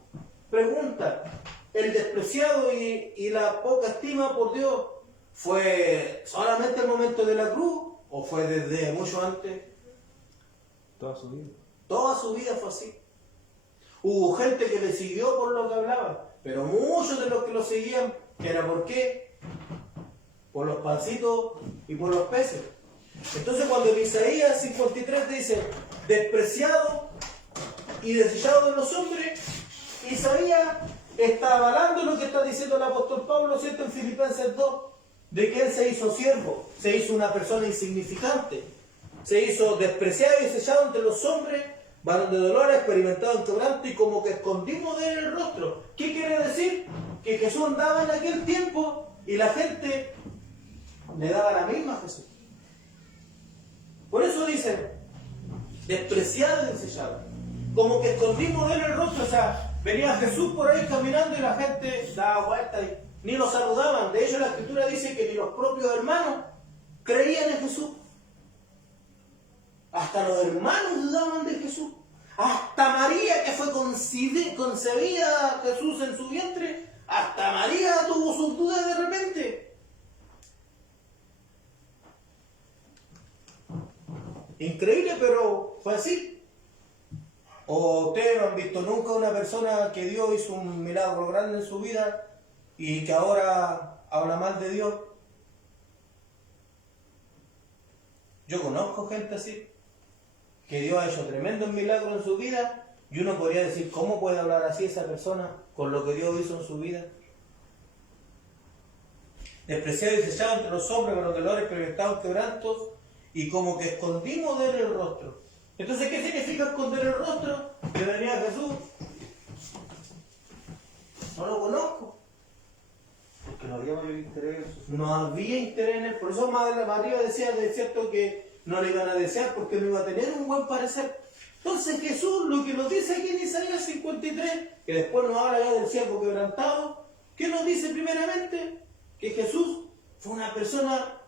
Pregunta, ¿el despreciado y la poca estima por Dios fue solamente el momento de la cruz o fue desde mucho antes? Toda su vida. Toda su vida fue así. Hubo gente que le siguió por lo que hablaba, pero muchos de los que lo seguían, ¿era por qué? Por los pancitos y por los peces. Entonces cuando en Isaías 53 dice, despreciado y desechado de los hombres, Isaías está avalando lo que está diciendo el apóstol Pablo, ¿cierto? En Filipenses 2, de que él se hizo siervo, se hizo una persona insignificante, se hizo despreciado y desechado entre los hombres, varón de dolor, experimentado en quebranto, y como que escondimos de él el rostro. ¿Qué quiere decir? Que Jesús andaba en aquel tiempo y la gente le daba la misma a Jesús. Por eso dice, despreciado y desechado. Como que escondimos de él el rostro, o sea, venía Jesús por ahí caminando y la gente daba vuelta y ni lo saludaban. De hecho, la Escritura dice que ni los propios hermanos creían en Jesús. Hasta los hermanos dudaban de Jesús. Hasta María, que fue concebida Jesús en su vientre, hasta María tuvo sus dudas de repente. Increíble, pero fue así. ¿O ustedes no han visto nunca una persona que Dios hizo un milagro grande en su vida y que ahora habla mal de Dios? Yo conozco gente así, que Dios ha hecho tremendos milagros en su vida, y uno podría decir, ¿cómo puede hablar así esa persona con lo que Dios hizo en su vida? Despreciado y desechado entre los hombres, con los dolores, experimentados quebrantos, y como que escondimos de él el rostro. Entonces, ¿qué significa esconder el rostro? Que venía Jesús. No lo conozco. Porque no había mayor interés en su No había interés en él. Por eso María decía de cierto que no le iban a desear porque no iba a tener un buen parecer. Entonces Jesús, lo que nos dice aquí en Isaías 53, que después nos habla ya del siervo quebrantado, ¿qué nos dice primeramente? Que Jesús fue una persona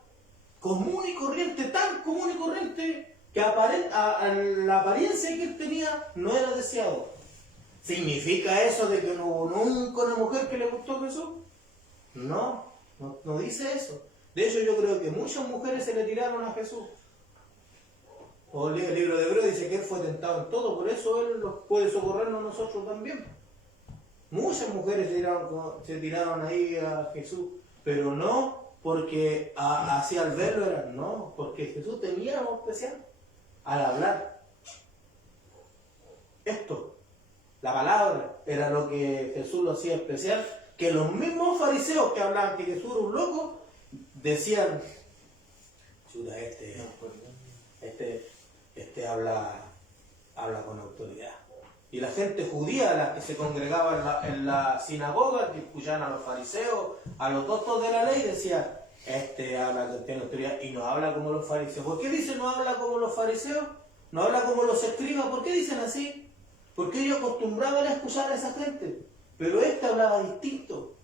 común y corriente, tan común y corriente, que la apariencia que él tenía no era deseado. ¿Significa eso de que no hubo nunca una mujer que le gustó a Jesús? No dice eso. De hecho, yo creo que muchas mujeres se le tiraron a Jesús. O el libro de Hebreo dice que él fue tentado en todo, por eso él puede socorrernos a nosotros también. Muchas mujeres se tiraron ahí a Jesús, pero no porque así al verlo era, no, porque Jesús tenía algo especial al hablar. Esto, la palabra, era lo que Jesús lo hacía especial, que los mismos fariseos que hablaban que Jesús era un loco, decían, chuta, este habla con autoridad. Y la gente judía, la que se congregaba en la sinagoga, que escuchaban a los fariseos, a los doctos de la ley, decía, este habla con autoridad y no habla como los fariseos. ¿Por qué dice no habla como los fariseos? ¿No habla como los escribas? ¿Por qué dicen así? Porque ellos acostumbraban a escuchar a esa gente. Pero este hablaba distinto.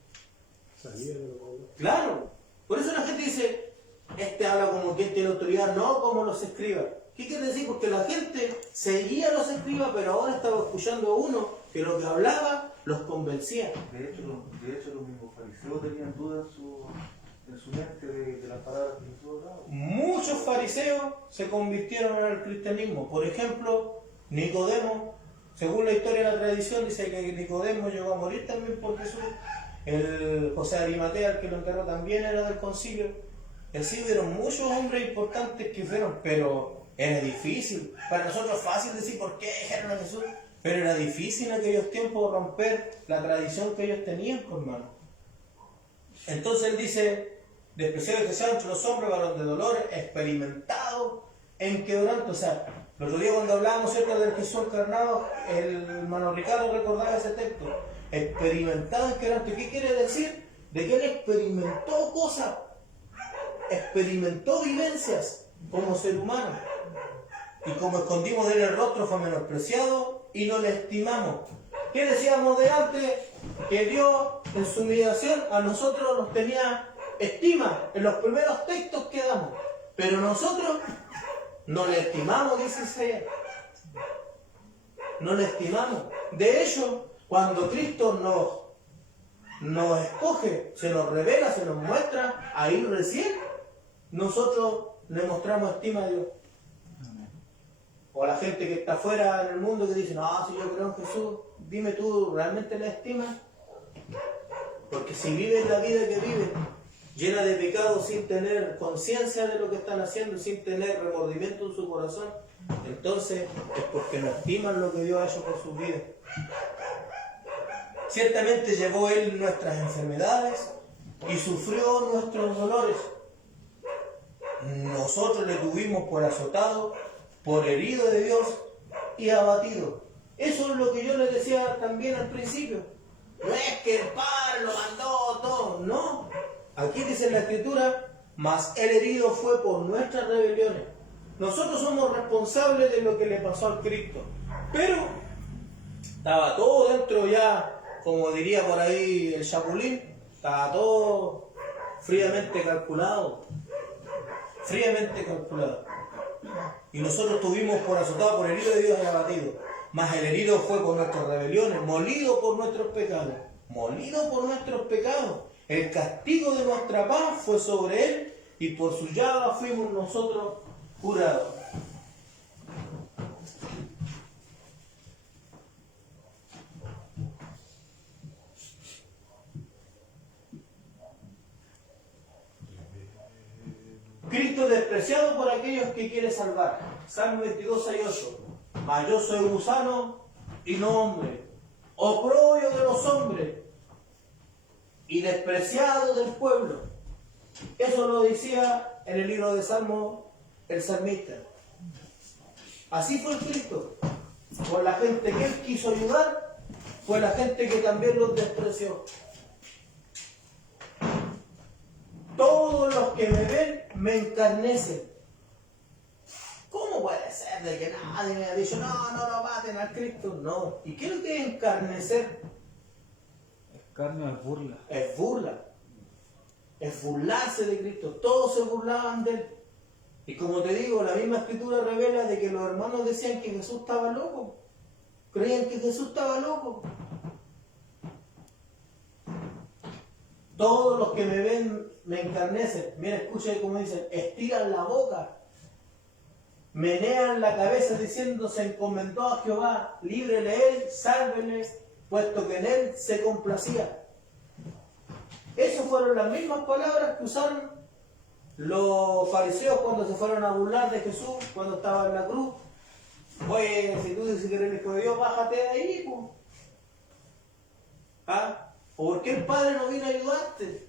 Claro. Por eso la gente dice, este habla como quien tiene autoridad, no como los escribas. ¿Qué quiere decir? Porque la gente seguía a los escribas, pero ahora estaba escuchando a uno que lo que hablaba los convencía. De hecho los mismos fariseos tenían dudas en su mente de las palabras que Jesús hablaba. Muchos fariseos se convirtieron al cristianismo. Por ejemplo, Nicodemo, según la historia de la tradición, dice que Nicodemo llegó a morir también por Jesús. El José de Arimatea, el que lo enterró, también era del concilio. Así hubieron muchos hombres importantes que fueron, pero era difícil. Para nosotros es fácil decir por qué dijeron a Jesús, pero era difícil en aquellos tiempos romper la tradición que ellos tenían, hermano. Entonces él dice, despreciado que sea entre los hombres, varón de dolores, experimentado en quebranto. O sea, el otro día cuando hablábamos, ¿cierto?, del Jesús encarnado, el hermano Ricardo recordaba ese texto, experimentado en quebranto. ¿Qué quiere decir? De que él experimentó cosas, experimentó vivencias como ser humano. Y como escondimos de él el rostro, fue menospreciado y no le estimamos. ¿Qué decíamos de antes? Que Dios en su humillación a nosotros nos tenía estima en los primeros textos que damos. Pero nosotros no le estimamos, dice Isaías. No le estimamos. De hecho, cuando Cristo nos escoge, se nos revela, se nos muestra, ahí recién nosotros le mostramos estima a Dios. O a la gente que está afuera en el mundo que dice, no, si yo creo en Jesús, dime tú, ¿realmente le estimas? Porque si viven la vida que viven, llena de pecado, sin tener conciencia de lo que están haciendo, sin tener remordimiento en su corazón, entonces es porque no estiman lo que Dios ha hecho por sus vidas. Ciertamente llevó Él nuestras enfermedades y sufrió nuestros dolores. Nosotros le tuvimos por azotado, por herido de Dios y abatido. Eso es lo que yo les decía también al principio. No es que el Padre lo mandó todo, no. Aquí dice en la Escritura, mas el herido fue por nuestras rebeliones. Nosotros somos responsables de lo que le pasó al Cristo. Pero estaba todo dentro ya, como diría por ahí el Chapulín, estaba todo fríamente calculado. Fríamente calculado. Y nosotros tuvimos por azotado, por herido de Dios y abatido. Mas el herido fue por nuestras rebeliones, molido por nuestros pecados. Molido por nuestros pecados. El castigo de nuestra paz fue sobre él y por su llaga fuimos nosotros curados. Cristo despreciado por aquellos que quiere salvar. Salmo 22, 6, 8. Mas yo soy gusano y no hombre, oprobio de los hombres y despreciado del pueblo. Eso lo decía en el libro de Salmo el salmista. Así fue Cristo. Por la gente que él quiso ayudar, fue la gente que también los despreció. Todos los que me ven me encarnecen. ¿Cómo puede ser de que nadie me ha dicho, no maten al Cristo? No. ¿Y qué es lo que es encarnecer? Escarnio es burla. Es burla. Es burlarse de Cristo. Todos se burlaban de él. Y como te digo, la misma Escritura revela de que los hermanos decían que Jesús estaba loco. Creían que Jesús estaba loco. Todos los que me ven me encarnecen. Mira, escucha cómo dicen, estiran la boca, menean la cabeza diciendo, se encomendó a Jehová, líbrele él, sálvele puesto que en él se complacía. Esas fueron las mismas palabras que usaron los fariseos cuando se fueron a burlar de Jesús, cuando estaba en la cruz. Oye, si tú dices que eres el hijo de Dios, bájate de ahí, po. ¿Ah? ¿O por qué el Padre no vino a ayudarte?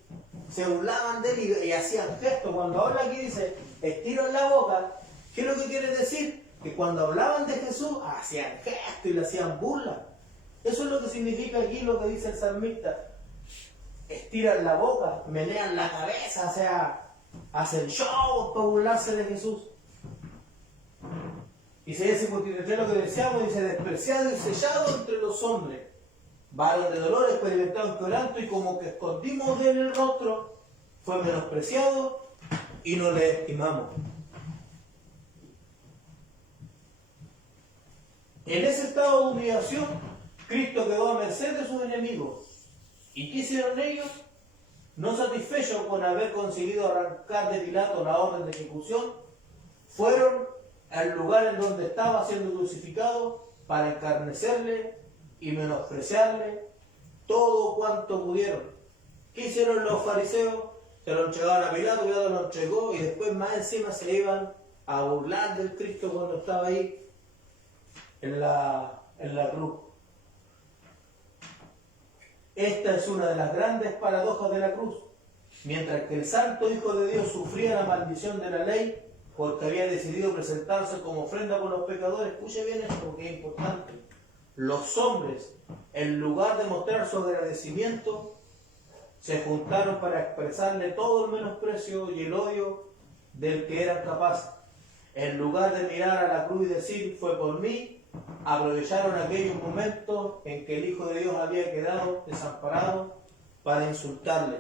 Se burlaban de él y hacían gestos. Cuando habla aquí dice, estiran la boca. ¿Qué es lo que quiere decir? Que cuando hablaban de Jesús, hacían gestos y le hacían burla. Eso es lo que significa aquí lo que dice el salmista. Estiran la boca, menean la cabeza, o sea, hacen show para burlarse de Jesús. Isaías 53 lo que decíamos, dice, despreciado y sellado entre los hombres, varón de dolor, experimentado en quebranto, y como que escondimos de él el rostro, fue menospreciado y no le estimamos. En ese estado de humillación, Cristo quedó a merced de sus enemigos. ¿Y qué hicieron ellos? No satisfechos con haber conseguido arrancar de Pilato la orden de ejecución, fueron al lugar en donde estaba siendo crucificado para escarnecerle y menospreciarle todo cuanto pudieron. ¿Qué hicieron los fariseos? Se lo entregaron a Pilato, Pilato lo entregó y después más encima se iban a burlar del Cristo cuando estaba ahí en la cruz. Esta es una de las grandes paradojas de la cruz. Mientras que el Santo Hijo de Dios sufría la maldición de la ley porque había decidido presentarse como ofrenda por los pecadores, escuche bien esto porque es importante. Los hombres, en lugar de mostrar su agradecimiento, se juntaron para expresarle todo el menosprecio y el odio del que eran capaces. En lugar de mirar a la cruz y decir, fue por mí, aprovecharon aquellos momentos en que el Hijo de Dios había quedado desamparado para insultarle.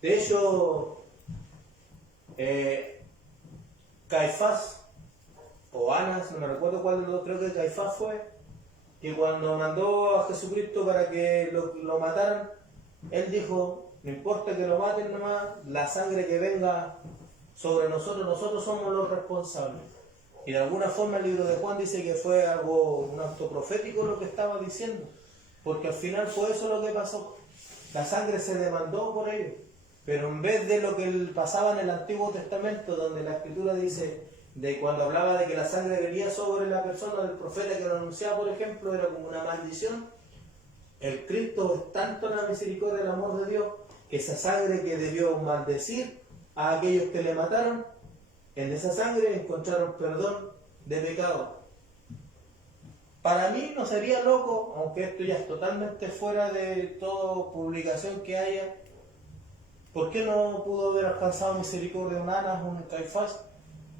De hecho, Caifás o Anás, no me recuerdo cuál de los dos, creo que Caifás fue, que cuando mandó a Jesucristo para que lo mataran, él dijo, no importa que lo maten nomás, la sangre que venga sobre nosotros somos los responsables. Y de alguna forma el libro de Juan dice que fue un acto profético lo que estaba diciendo, porque al final fue eso lo que pasó. La sangre se demandó por ellos, pero en vez de lo que pasaba en el Antiguo Testamento, donde la Escritura dice, de cuando hablaba de que la sangre venía sobre la persona del profeta que lo anunciaba, por ejemplo, era como una maldición, el Cristo es tanto la misericordia del amor de Dios, que esa sangre que debió maldecir a aquellos que le mataron, en esa sangre encontraron perdón de pecado. Para mí no sería loco, aunque esto ya es totalmente fuera de toda publicación que haya, ¿por qué no pudo haber alcanzado misericordia un Anás o un Caifás?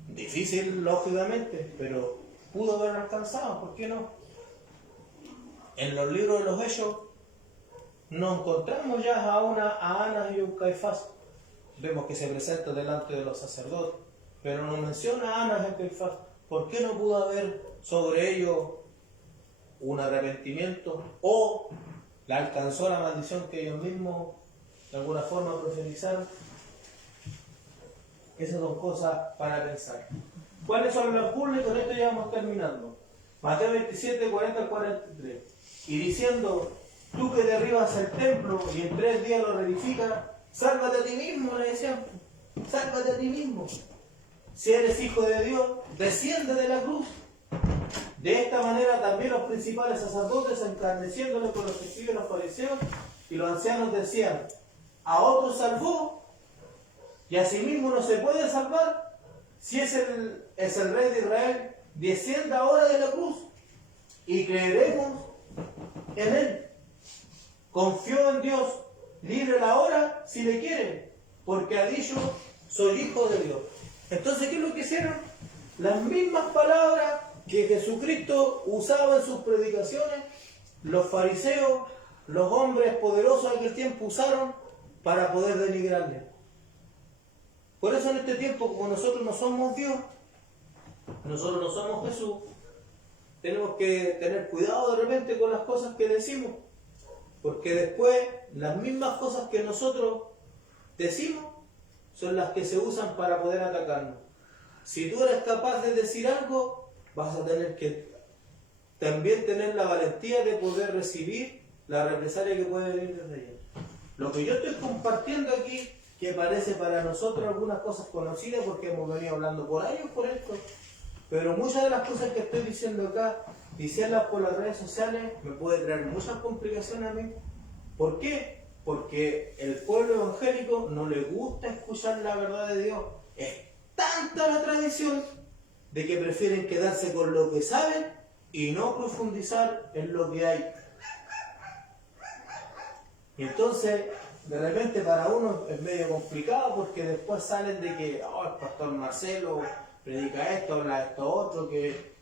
Difícil, lógicamente, pero pudo haber alcanzado, ¿por qué no? En los libros de los Hechos nos encontramos ya a Anás y un Caifás. Vemos que se presenta delante de los sacerdotes, pero no menciona a Anás y a Caifás. ¿Por qué no pudo haber sobre ellos un arrepentimiento o la alcanzó la maldición que ellos mismos de alguna forma profetizaron? Esas son cosas para pensar. ¿Cuáles son los burlas? Y con esto ya vamos terminando. Mateo 27, 40 al 43. Y diciendo, tú que derribas el templo y en 3 días lo reedificas, sálvate a ti mismo, le decían. Sálvate a ti mismo. Si eres hijo de Dios, desciende de la cruz. De esta manera también los principales sacerdotes, encarneciéndole con los testigos de los fariseos y los ancianos, decían, a otros salvó y a sí mismo no se puede salvar. Si es el Rey de Israel, descienda ahora de la cruz y creeremos en él. Confió en Dios, líbrela ahora si le quiere, porque ha dicho, soy hijo de Dios. Entonces, ¿qué es lo que hicieron? Las mismas palabras que Jesucristo usaba en sus predicaciones, los fariseos, los hombres poderosos de aquel tiempo usaron para poder denigrarle. Por eso en este tiempo, como nosotros no somos Dios, nosotros no somos Jesús, tenemos que tener cuidado de repente con las cosas que decimos, porque después las mismas cosas que nosotros decimos son las que se usan para poder atacarnos. Si tú eres capaz de decir algo, vas a tener que también tener la valentía de poder recibir la represalia que puede venir desde allá. Lo que yo estoy compartiendo aquí, que parece para nosotros algunas cosas conocidas porque hemos venido hablando por años por esto, pero muchas de las cosas que estoy diciendo acá, diciéndolas por las redes sociales, me puede traer muchas complicaciones a mí. ¿Por qué? Porque el pueblo evangélico no le gusta escuchar la verdad de Dios. Es tanta la tradición de que prefieren quedarse con lo que saben y no profundizar en lo que hay. Y entonces, de repente para uno es medio complicado porque después salen de que el pastor Marcelo predica esto, habla esto otro, que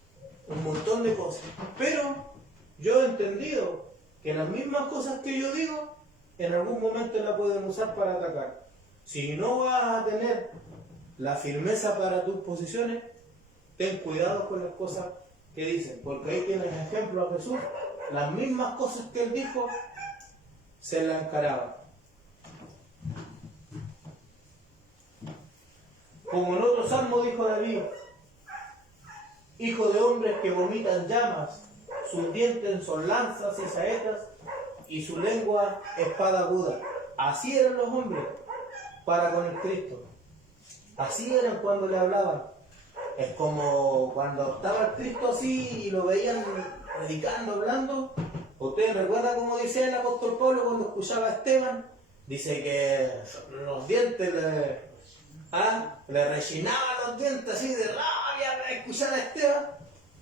un montón de cosas. Pero yo he entendido que las mismas cosas que yo digo, en algún momento las pueden usar para atacar. Si no vas a tener la firmeza para tus posiciones, ten cuidado con las cosas que dicen, porque ahí tienes ejemplo a Jesús, las mismas cosas que él dijo, se las encaraban. Como en otro salmo dijo David, hijo de hombres que vomitan llamas, sus dientes son lanzas y saetas, y su lengua espada aguda. Así eran los hombres para con el Cristo. Así eran cuando le hablaban. Es como cuando estaba el Cristo así y lo veían predicando, hablando. ¿Ustedes recuerdan cómo decía el apóstol Pablo cuando escuchaba a Esteban? Dice que los dientes le rechinaban los dientes así de rabia al escuchar a Esteban.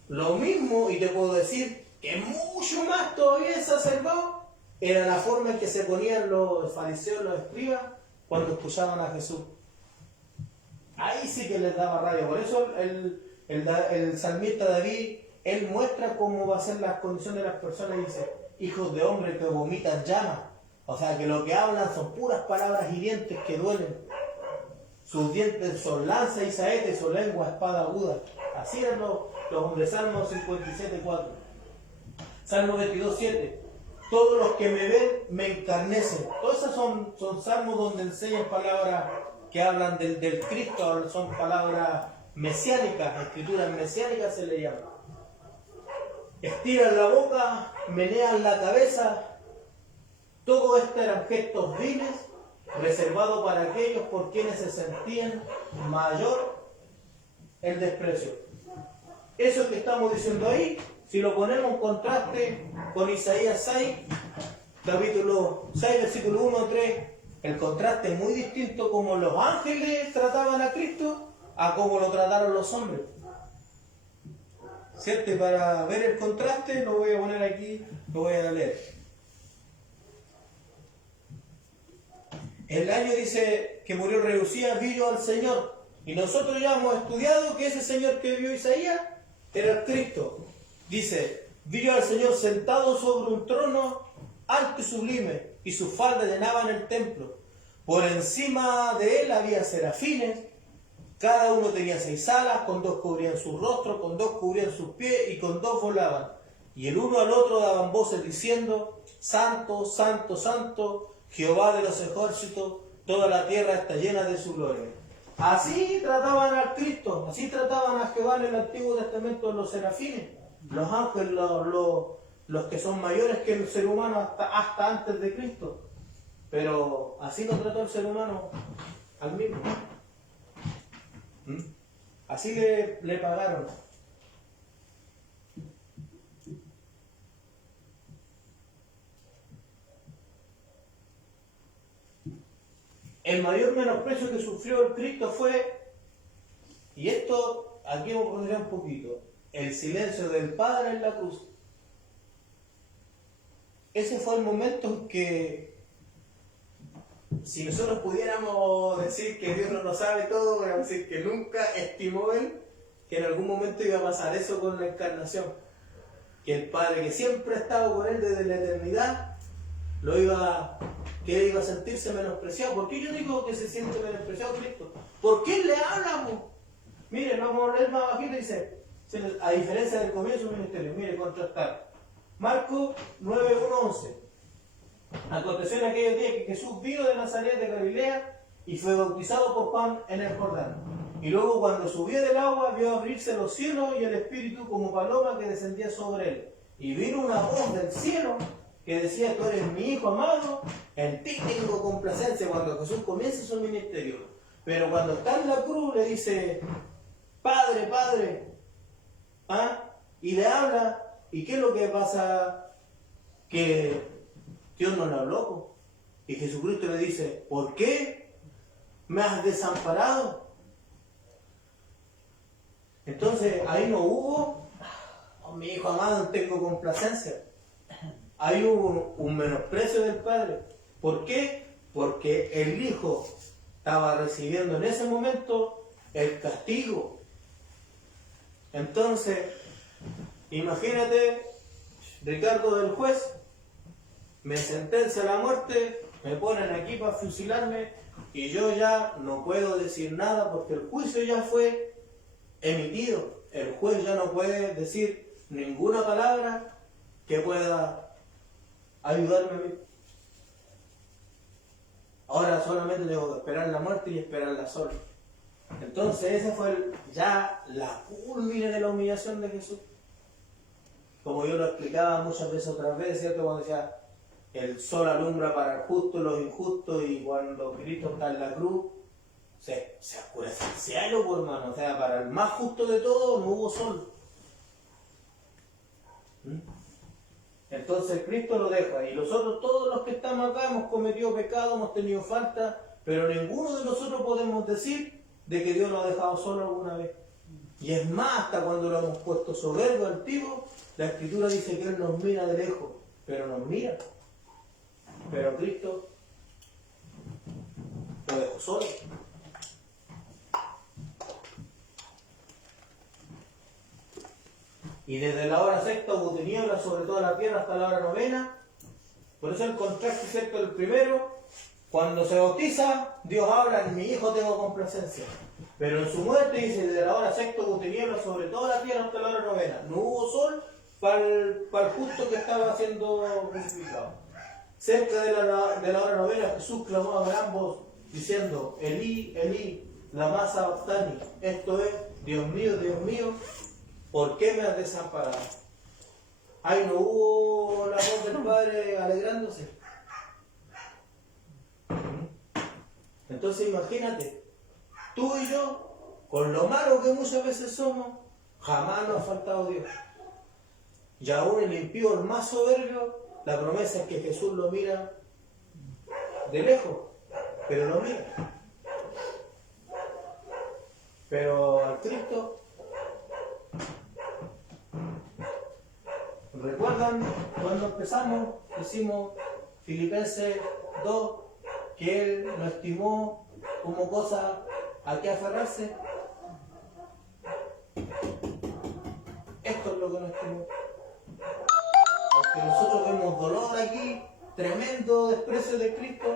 Lo mismo, y te puedo decir que mucho más todavía exacerbado, era la forma en que se ponían los fariseos, los escribas, cuando escuchaban a Jesús. Ahí sí que les daba rabia. Por eso el salmista David, él muestra cómo va a ser las condiciones de las personas y dice, hijos de hombres que vomitan llamas. O sea, que lo que hablan son puras palabras hirientes que duelen. Sus dientes son lanza y saeta y su lengua espada aguda. Así eran los hombres. Salmo 57:4. Salmo 22:7. Todos los que me ven me encarnecen. Todos esos son salmos donde enseñan palabras que hablan del Cristo, son palabras mesiánicas, escrituras mesiánicas se le llama. Estiran la boca, menean la cabeza. Todo esto eran gestos viles, reservados para aquellos por quienes se sentían mayor el desprecio. Eso que estamos diciendo ahí, si lo ponemos en contraste con Isaías 6, capítulo 6, versículo 1 a 3, el contraste es muy distinto como los ángeles trataban a Cristo a como lo trataron los hombres. ¿Cierto? Y para ver el contraste lo voy a poner aquí, lo voy a leer. El año dice que murió el rey Usías, vio al Señor. Y nosotros ya hemos estudiado que ese Señor que vio Isaías era el Cristo. Dice, vio al Señor sentado sobre un trono alto y sublime, y sus faldas llenaban el templo. Por encima de él había serafines, cada uno tenía 6 alas, con 2 cubrían su rostro, con 2 cubrían sus pies, y con 2 volaban. Y el uno al otro daban voces diciendo, Santo, Santo, Santo, Jehová de los ejércitos, toda la tierra está llena de su gloria. Así trataban al Cristo, así trataban a Jehová en el Antiguo Testamento los serafines, los ángeles, los que son mayores que el ser humano hasta antes de Cristo. Pero así lo trató el ser humano al mismo. Así le pagaron. El mayor menosprecio que sufrió el Cristo fue, y esto aquí vamos a poner un poquito, el silencio del Padre en la cruz. Ese fue el momento en que, si nosotros pudiéramos decir que Dios no lo sabe todo, podríamos decir que nunca estimó Él que en algún momento iba a pasar eso con la encarnación. Que el Padre que siempre ha estado con Él desde la eternidad, que Él iba a sentirse menospreciado. ¿Por qué yo digo que se siente menospreciado Cristo? ¿Por qué le hablamos? Mire, vamos a leer más bajito, dice, a diferencia del comienzo del ministerio, mire, contrastar. Marcos 9:1-11. Aconteció en aquellos días que Jesús vino de Nazaret de Galilea y fue bautizado por Juan en el Jordán. Y luego cuando subió del agua vio abrirse los cielos y el Espíritu como paloma que descendía sobre él. Y vino una voz del cielo que decía: tú eres mi Hijo amado, en ti tengo complacencia. Cuando Jesús comienza su ministerio. Pero cuando está en la cruz le dice: Padre, Padre. ¿Ah? Y le habla. ¿Y qué es lo que pasa? Que Dios no le habló, po. Y Jesucristo le dice: ¿por qué me has desamparado? Entonces ahí no hubo: oh, mi Hijo amado, tengo complacencia. Ahí hubo un menosprecio del Padre. ¿Por qué? Porque el Hijo estaba recibiendo en ese momento el castigo. Entonces, imagínate, Ricardo, del juez, me sentencia a la muerte, me ponen aquí para fusilarme y yo ya no puedo decir nada porque el juicio ya fue emitido. El juez ya no puede decir ninguna palabra que pueda ayudarme a mí. Ahora solamente tengo que esperar la muerte y esperarla sola. Entonces esa fue ya la culmine de la humillación de Jesús. Como yo lo explicaba muchas veces otras veces, ¿cierto? Cuando decía: el sol alumbra para el justo y los injustos, y cuando Cristo está en la cruz, se oscurece el cielo, pues, hermano. O sea, para el más justo de todos no hubo sol. Entonces Cristo lo deja, y nosotros, todos los que estamos acá, hemos cometido pecado, hemos tenido falta, pero ninguno de nosotros podemos decir de que Dios nos ha dejado solo alguna vez. Y es más, hasta cuando lo hemos puesto soberbio, altivo, la Escritura dice que Él nos mira de lejos, pero nos mira. Pero Cristo lo dejó solo. Y desde la hora sexta hubo tinieblas sobre toda la tierra hasta la hora novena. Por eso el contraste, ¿cierto? El primero, cuando se bautiza, Dios habla: en mi Hijo tengo complacencia. Pero en su muerte dice: desde la hora sexta hubo tinieblas sobre toda la tierra hasta la hora novena. No hubo sol para el justo que estaba siendo crucificado. Cerca de la hora novena, Jesús clamó a gran voz diciendo: Elí, Elí, lama sabactani. Esto es: Dios mío, ¿por qué me has desamparado? Ahí no hubo la voz del Padre alegrándose. Entonces imagínate, tú y yo, con lo malo que muchas veces somos, jamás nos ha faltado Dios. Y aún el impío, el más soberbio, la promesa es que Jesús lo mira de lejos, pero lo mira. Pero al Cristo, ¿recuerdan cuando empezamos? Decimos Filipenses 2, que Él nos estimó como cosa a que aferrarse. Esto es lo que nos estimó. Aunque nosotros vemos dolor aquí, tremendo desprecio de Cristo,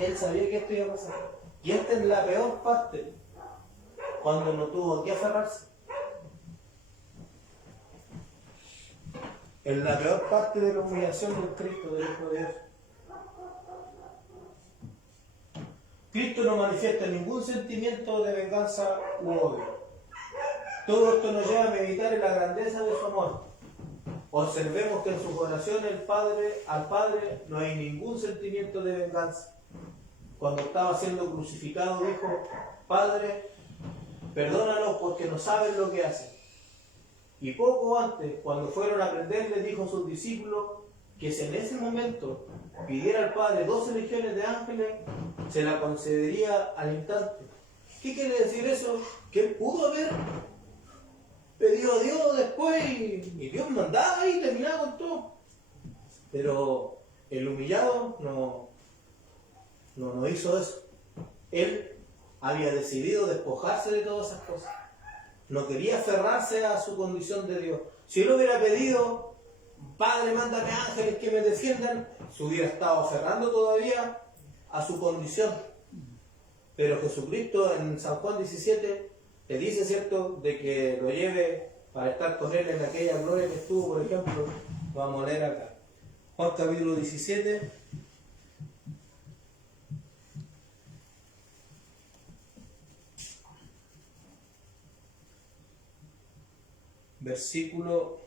Él sabía que esto iba a pasar. Y esta es la peor parte, cuando no tuvo que aferrarse. Es la peor parte de la humillación del Cristo, del Hijo de Dios. Cristo no manifiesta ningún sentimiento de venganza u odio. Todo esto nos lleva a meditar en la grandeza de su amor. Observemos que en sus oraciones al Padre no hay ningún sentimiento de venganza. Cuando estaba siendo crucificado dijo: Padre, perdónalos porque no saben lo que hacen. Y poco antes, cuando fueron a prenderle, dijo a sus discípulos que si en ese momento pidiera al Padre 12 legiones de ángeles, se la concedería al instante. ¿Qué quiere decir eso? Que él pudo haber pedido a Dios después y Dios mandaba y terminaba con todo. Pero el humillado no hizo eso. Él había decidido despojarse de todas esas cosas. No quería aferrarse a su condición de Dios. Si él hubiera pedido: Padre, mándame ángeles que me defiendan, se hubiera estado aferrando todavía a su condición. Pero Jesucristo en San Juan 17 le dice, ¿cierto?, de que lo lleve para estar con él en aquella gloria que estuvo, por ejemplo. Vamos a leer acá. Juan capítulo 17. versículo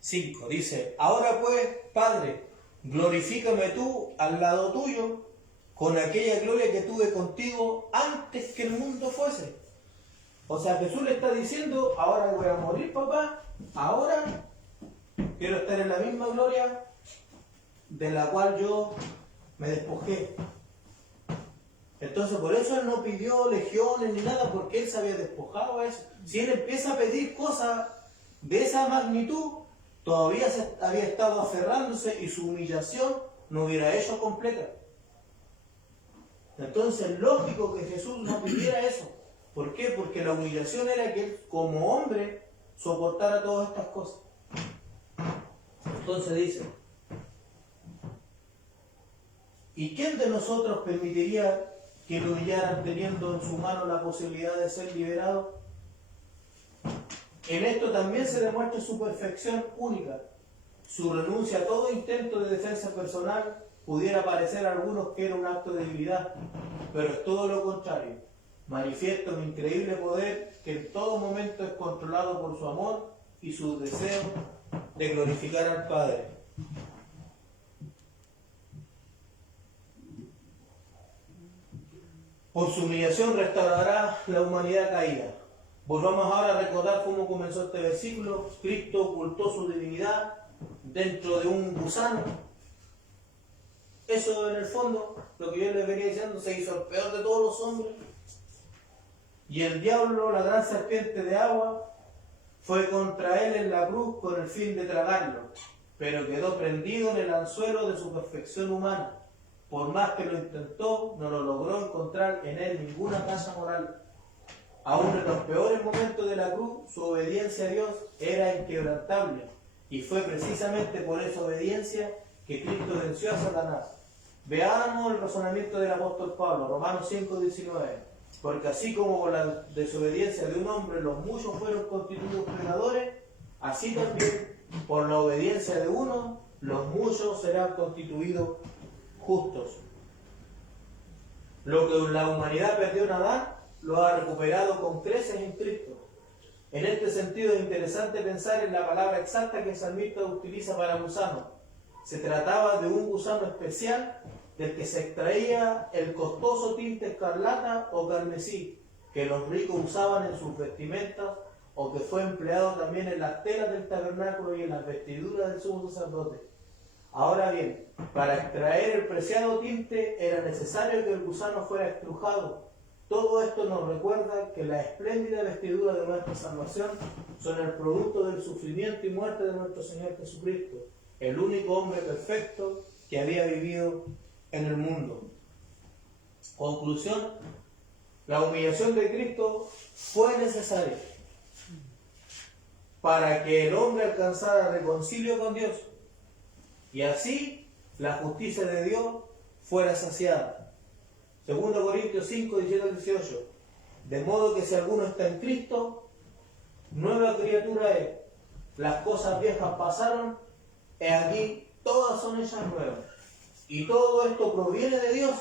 5. Dice: ahora pues, Padre, glorifícame tú al lado tuyo con aquella gloria que tuve contigo antes que el mundo fuese. O sea, Jesús le está diciendo: ahora voy a morir, papá, ahora quiero estar en la misma gloria de la cual yo me despojé. Entonces, por eso él no pidió legiones ni nada, porque él se había despojado a eso. Si él empieza a pedir cosas de esa magnitud, todavía se había estado aferrándose y su humillación no hubiera hecho completa. Entonces, lógico que Jesús no pidiera eso. ¿Por qué? Porque la humillación era que él, como hombre, soportara todas estas cosas. Entonces dice: ¿y quién de nosotros permitiría que lo humillaran teniendo en su mano la posibilidad de ser liberado? En esto también se demuestra su perfección única. Su renuncia a todo intento de defensa personal pudiera parecer a algunos que era un acto de debilidad, pero es todo lo contrario. Manifiesta un increíble poder que en todo momento es controlado por su amor y su deseo de glorificar al Padre. Por su humillación restaurará la humanidad caída. Volvamos ahora a recordar cómo comenzó este versículo. Cristo ocultó su divinidad dentro de un gusano. Eso en el fondo, lo que yo les venía diciendo, se hizo el peor de todos los hombres. Y el diablo, la gran serpiente de agua, fue contra él en la cruz con el fin de tragarlo, pero quedó prendido en el anzuelo de su perfección humana. Por más que lo intentó, no lo logró encontrar en él ninguna tasa moral. Aún en los peores momentos de la cruz, su obediencia a Dios era inquebrantable, y fue precisamente por esa obediencia que Cristo venció a Satanás. Veamos el razonamiento del apóstol Pablo, Romanos 5:19. Porque así como por la desobediencia de un hombre los muchos fueron constituidos pecadores, así también por la obediencia de uno los muchos serán constituidos justos. Lo que la humanidad perdió en Adán, lo ha recuperado con creces en Cristo. En este sentido es interesante pensar en la palabra exacta que el salmista utiliza para gusano. Se trataba de un gusano especial del que se extraía el costoso tinte escarlata o carmesí que los ricos usaban en sus vestimentas, o que fue empleado también en las telas del tabernáculo y en las vestiduras del sumo sacerdote. Ahora bien, para extraer el preciado tinte era necesario que el gusano fuera estrujado. Todo esto nos recuerda que la espléndida vestidura de nuestra salvación son el producto del sufrimiento y muerte de nuestro Señor Jesucristo, el único hombre perfecto que había vivido en el mundo. Conclusión: la humillación de Cristo fue necesaria para que el hombre alcanzara reconcilio con Dios, y así la justicia de Dios fuera saciada. 2 Corintios 5, 17-18. De modo que si alguno está en Cristo, nueva criatura es. Las cosas viejas pasaron, he aquí todas son hechas nuevas. Y todo esto proviene de Dios,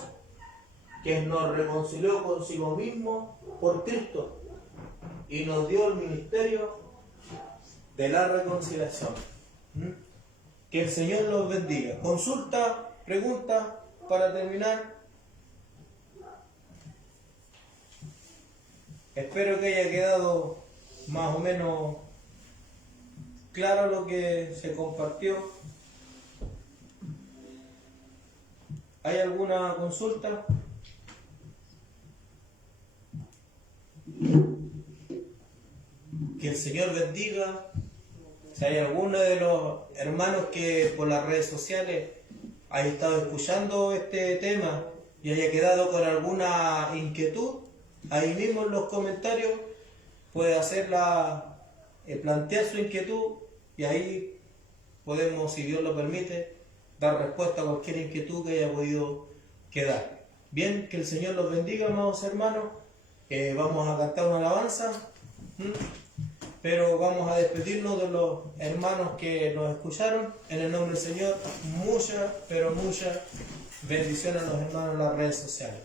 que nos reconcilió consigo mismo por Cristo y nos dio el ministerio de la reconciliación. Que el Señor los bendiga. Consulta, pregunta para terminar. Espero que haya quedado más o menos claro lo que se compartió. ¿Hay alguna consulta? Que el Señor bendiga. Si hay alguno de los hermanos que por las redes sociales haya estado escuchando este tema y haya quedado con alguna inquietud, ahí mismo en los comentarios puede plantear su inquietud, y ahí podemos, si Dios lo permite, dar respuesta a cualquier inquietud que haya podido quedar. Bien, que el Señor los bendiga, amados hermanos. Vamos a cantar una alabanza, pero vamos a despedirnos de los hermanos que nos escucharon. En el nombre del Señor, muchas, pero muchas bendiciones a los hermanos en las redes sociales.